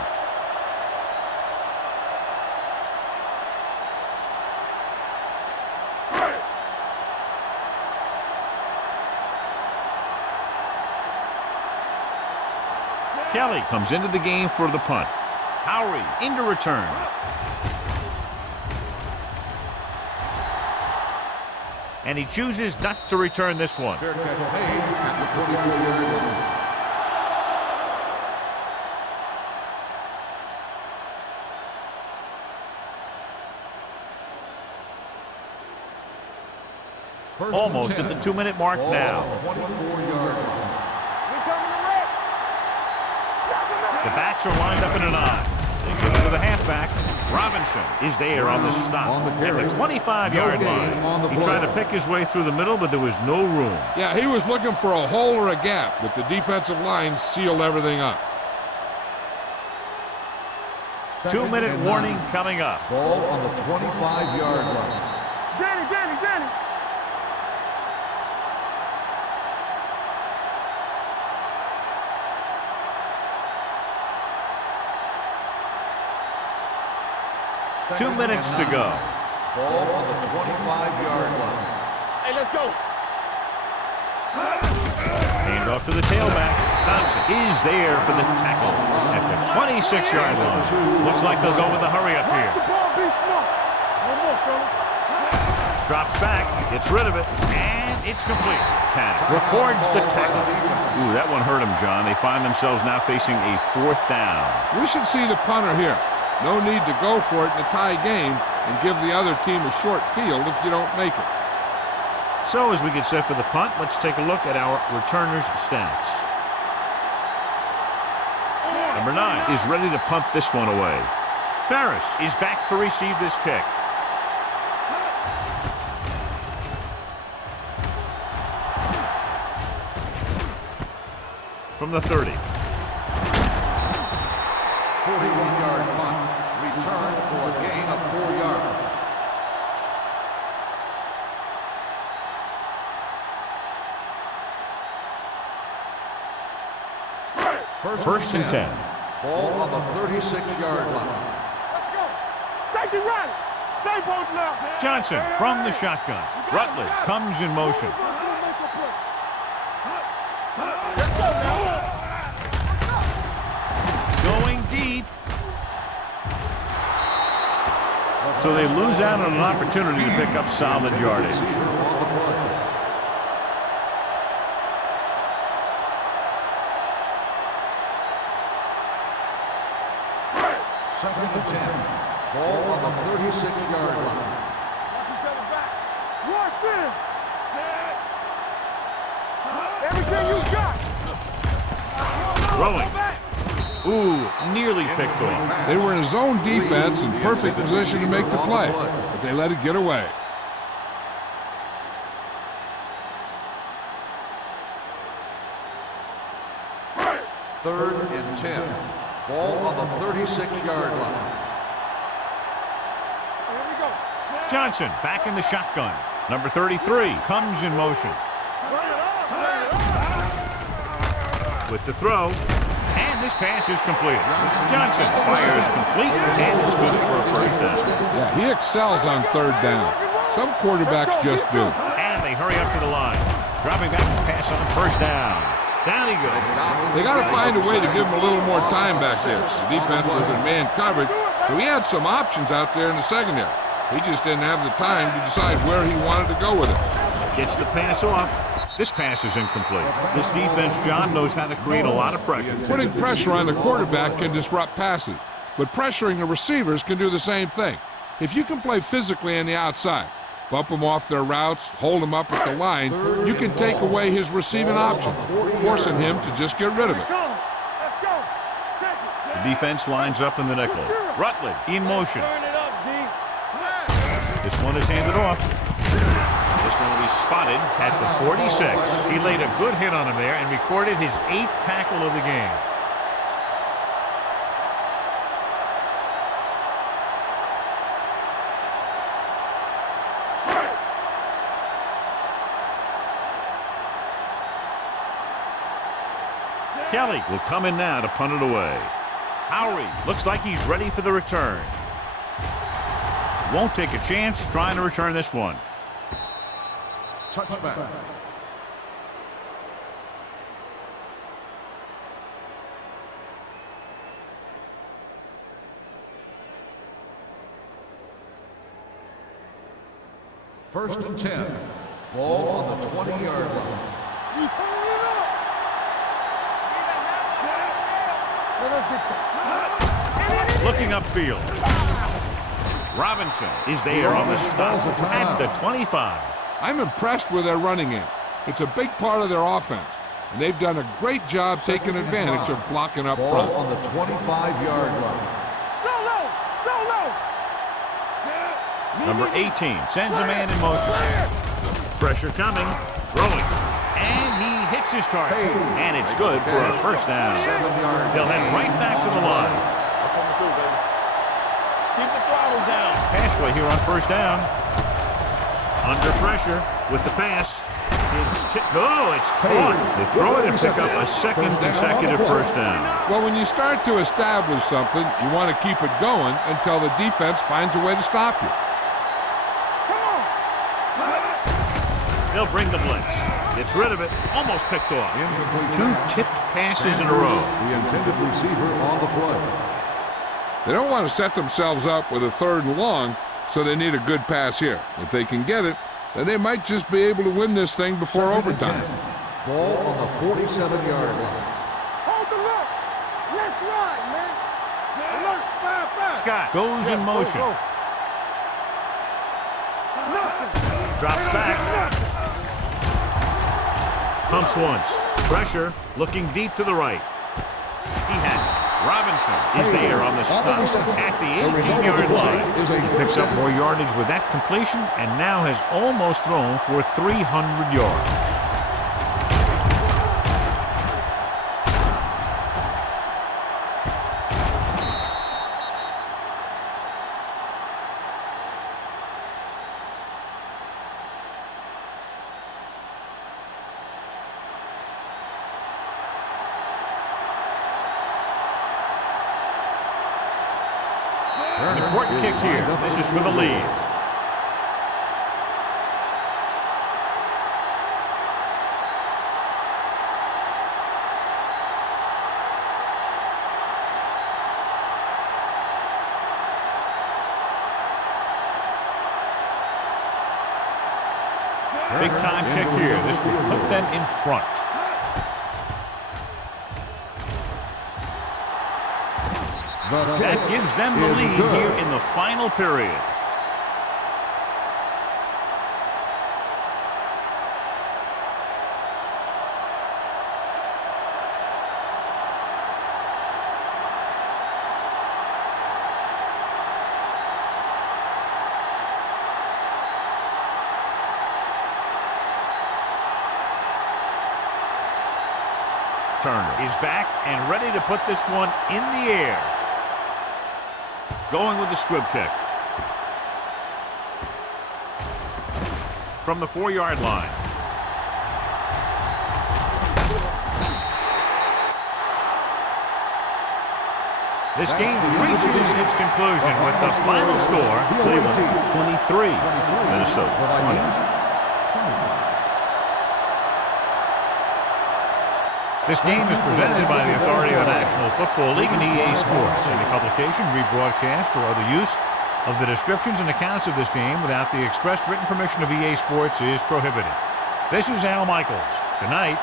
Kelly comes into the game for the punt. Howery into return. And he chooses not to return this one. Fair catch made at the 24-yard line. First Almost and at 10. the 2-minute mark Ball now. on the 24-yard line. The backs are lined up in an eye. They give it to the halfback. Robinson is there on the stop at the 25-yard line. He tried to pick his way through the middle, but there was no room. Yeah, he was looking for a hole or a gap, but the defensive line sealed everything up. 2-minute warning coming up. Ball on the 25-yard line. Danny. Two minutes to go. Ball on the 25-yard line. Hey, let's go. Hand off to the tailback. Thompson is there for the tackle at the 26-yard line. Looks like they'll go with a hurry up here. The ball, be smart. One more, fellas. Drops back, gets rid of it, and it's complete. Tanner records the tackle. Ooh, that one hurt him, John. They find themselves now facing a 4th down. We should see the punter here. No need to go for it in a tie game and give the other team a short field if you don't make it. So as we get set for the punt, let's take a look at our returners' stats. Number 9 is ready to punt this one away. Ferris is back to receive this kick. From the 30. 41-yard punt, return for a gain of 4 yards. First and 10. Ball on the 36-yard line. Let's go. Safety right. Stay both left. Johnson from the shotgun. Rutledge comes in motion. Going deep. so they lose out on an opportunity to pick up solid yardage. Second and 10. Ball on the 36-yard line. Rush in. Everything you got. Throwing. Ooh, nearly picked off. They were in zone defense in perfect position to make the play, but they let it get away. Third and 10. Ball on the 36-yard line. Here we go. Johnson back in the shotgun. Number 33 comes in motion. With the throw, and this pass is complete. Johnson fires complete, and it's good for a first down. Yeah, he excels on third down. Some quarterbacks just do. And they hurry up to the line. Dropping back to pass on first down. Down he goes. They got to find a way to give him a little more time back there. The defense was in man coverage, so he had some options out there in the secondary. He just didn't have the time to decide where he wanted to go with it. Gets the pass off. This pass is incomplete. This defense, John, knows how to create a lot of pressure. Putting pressure on the quarterback can disrupt passes, but pressuring the receivers can do the same thing. If you can play physically on the outside, bump them off their routes, hold them up at the line, you can take away his receiving options, forcing him to just get rid of it. Let's go. Check it. The defense lines up in the nickel. Rutledge in motion. Turn it up, D. This one is handed off. This one will be spotted at the 46. He laid a good hit on him there and recorded his 8th tackle of the game. Kelly will come in now to punt it away. Howery looks like he's ready for the return. Won't take a chance trying to return this one. Touchback. First and 10. Ball on the 20-yard line. You turn it up. Let us get Looking upfield. Robinson is there on the stop at the 25. I'm impressed with their running game. It's a big part of their offense, and they've done a great job taking advantage of blocking up front. Ball on the 25-yard line. Number 18 sends a man in motion. Pressure coming, throwing, and he hits his target, and it's good for a first down. They'll head right back to the line. I'm coming through, baby. Keep the throttle down. Pass play here on first down. Under pressure with the pass. It's caught. They throw it and pick up a second consecutive first down. Well, when you start to establish something, you want to keep it going until the defense finds a way to stop you. They'll bring the blitz. Gets rid of it. Almost picked off. 2 tipped passes in a row. The intended receiver on the play. They don't want to set themselves up with a 3rd and long, so they need a good pass here. If they can get it, then they might just be able to win this thing before overtime. Ball on the 47-yard line. Hold the look. Let's ride, man. Alert, 5-5. Scott goes in motion. Drops back. Pumps once. Pressure. Looking deep to the right. He has it. Robinson is there on the stop at the 18-yard line. He picks up more yardage with that completion and now has almost thrown for 300 yards. An important kick here. This is for the lead. Big time kick here. This will put them in front. That gives them the lead here in the final period. Turner is back and ready to put this one in the air. Going with the squib kick. From the 4-yard line. This game reaches its conclusion with the final score, Cleveland 23, Minnesota 20. This game is presented by the authority of the National Football League and EA Sports. Any publication, rebroadcast, or other use of the descriptions and accounts of this game without the expressed written permission of EA Sports is prohibited. This is Al Michaels. Good night.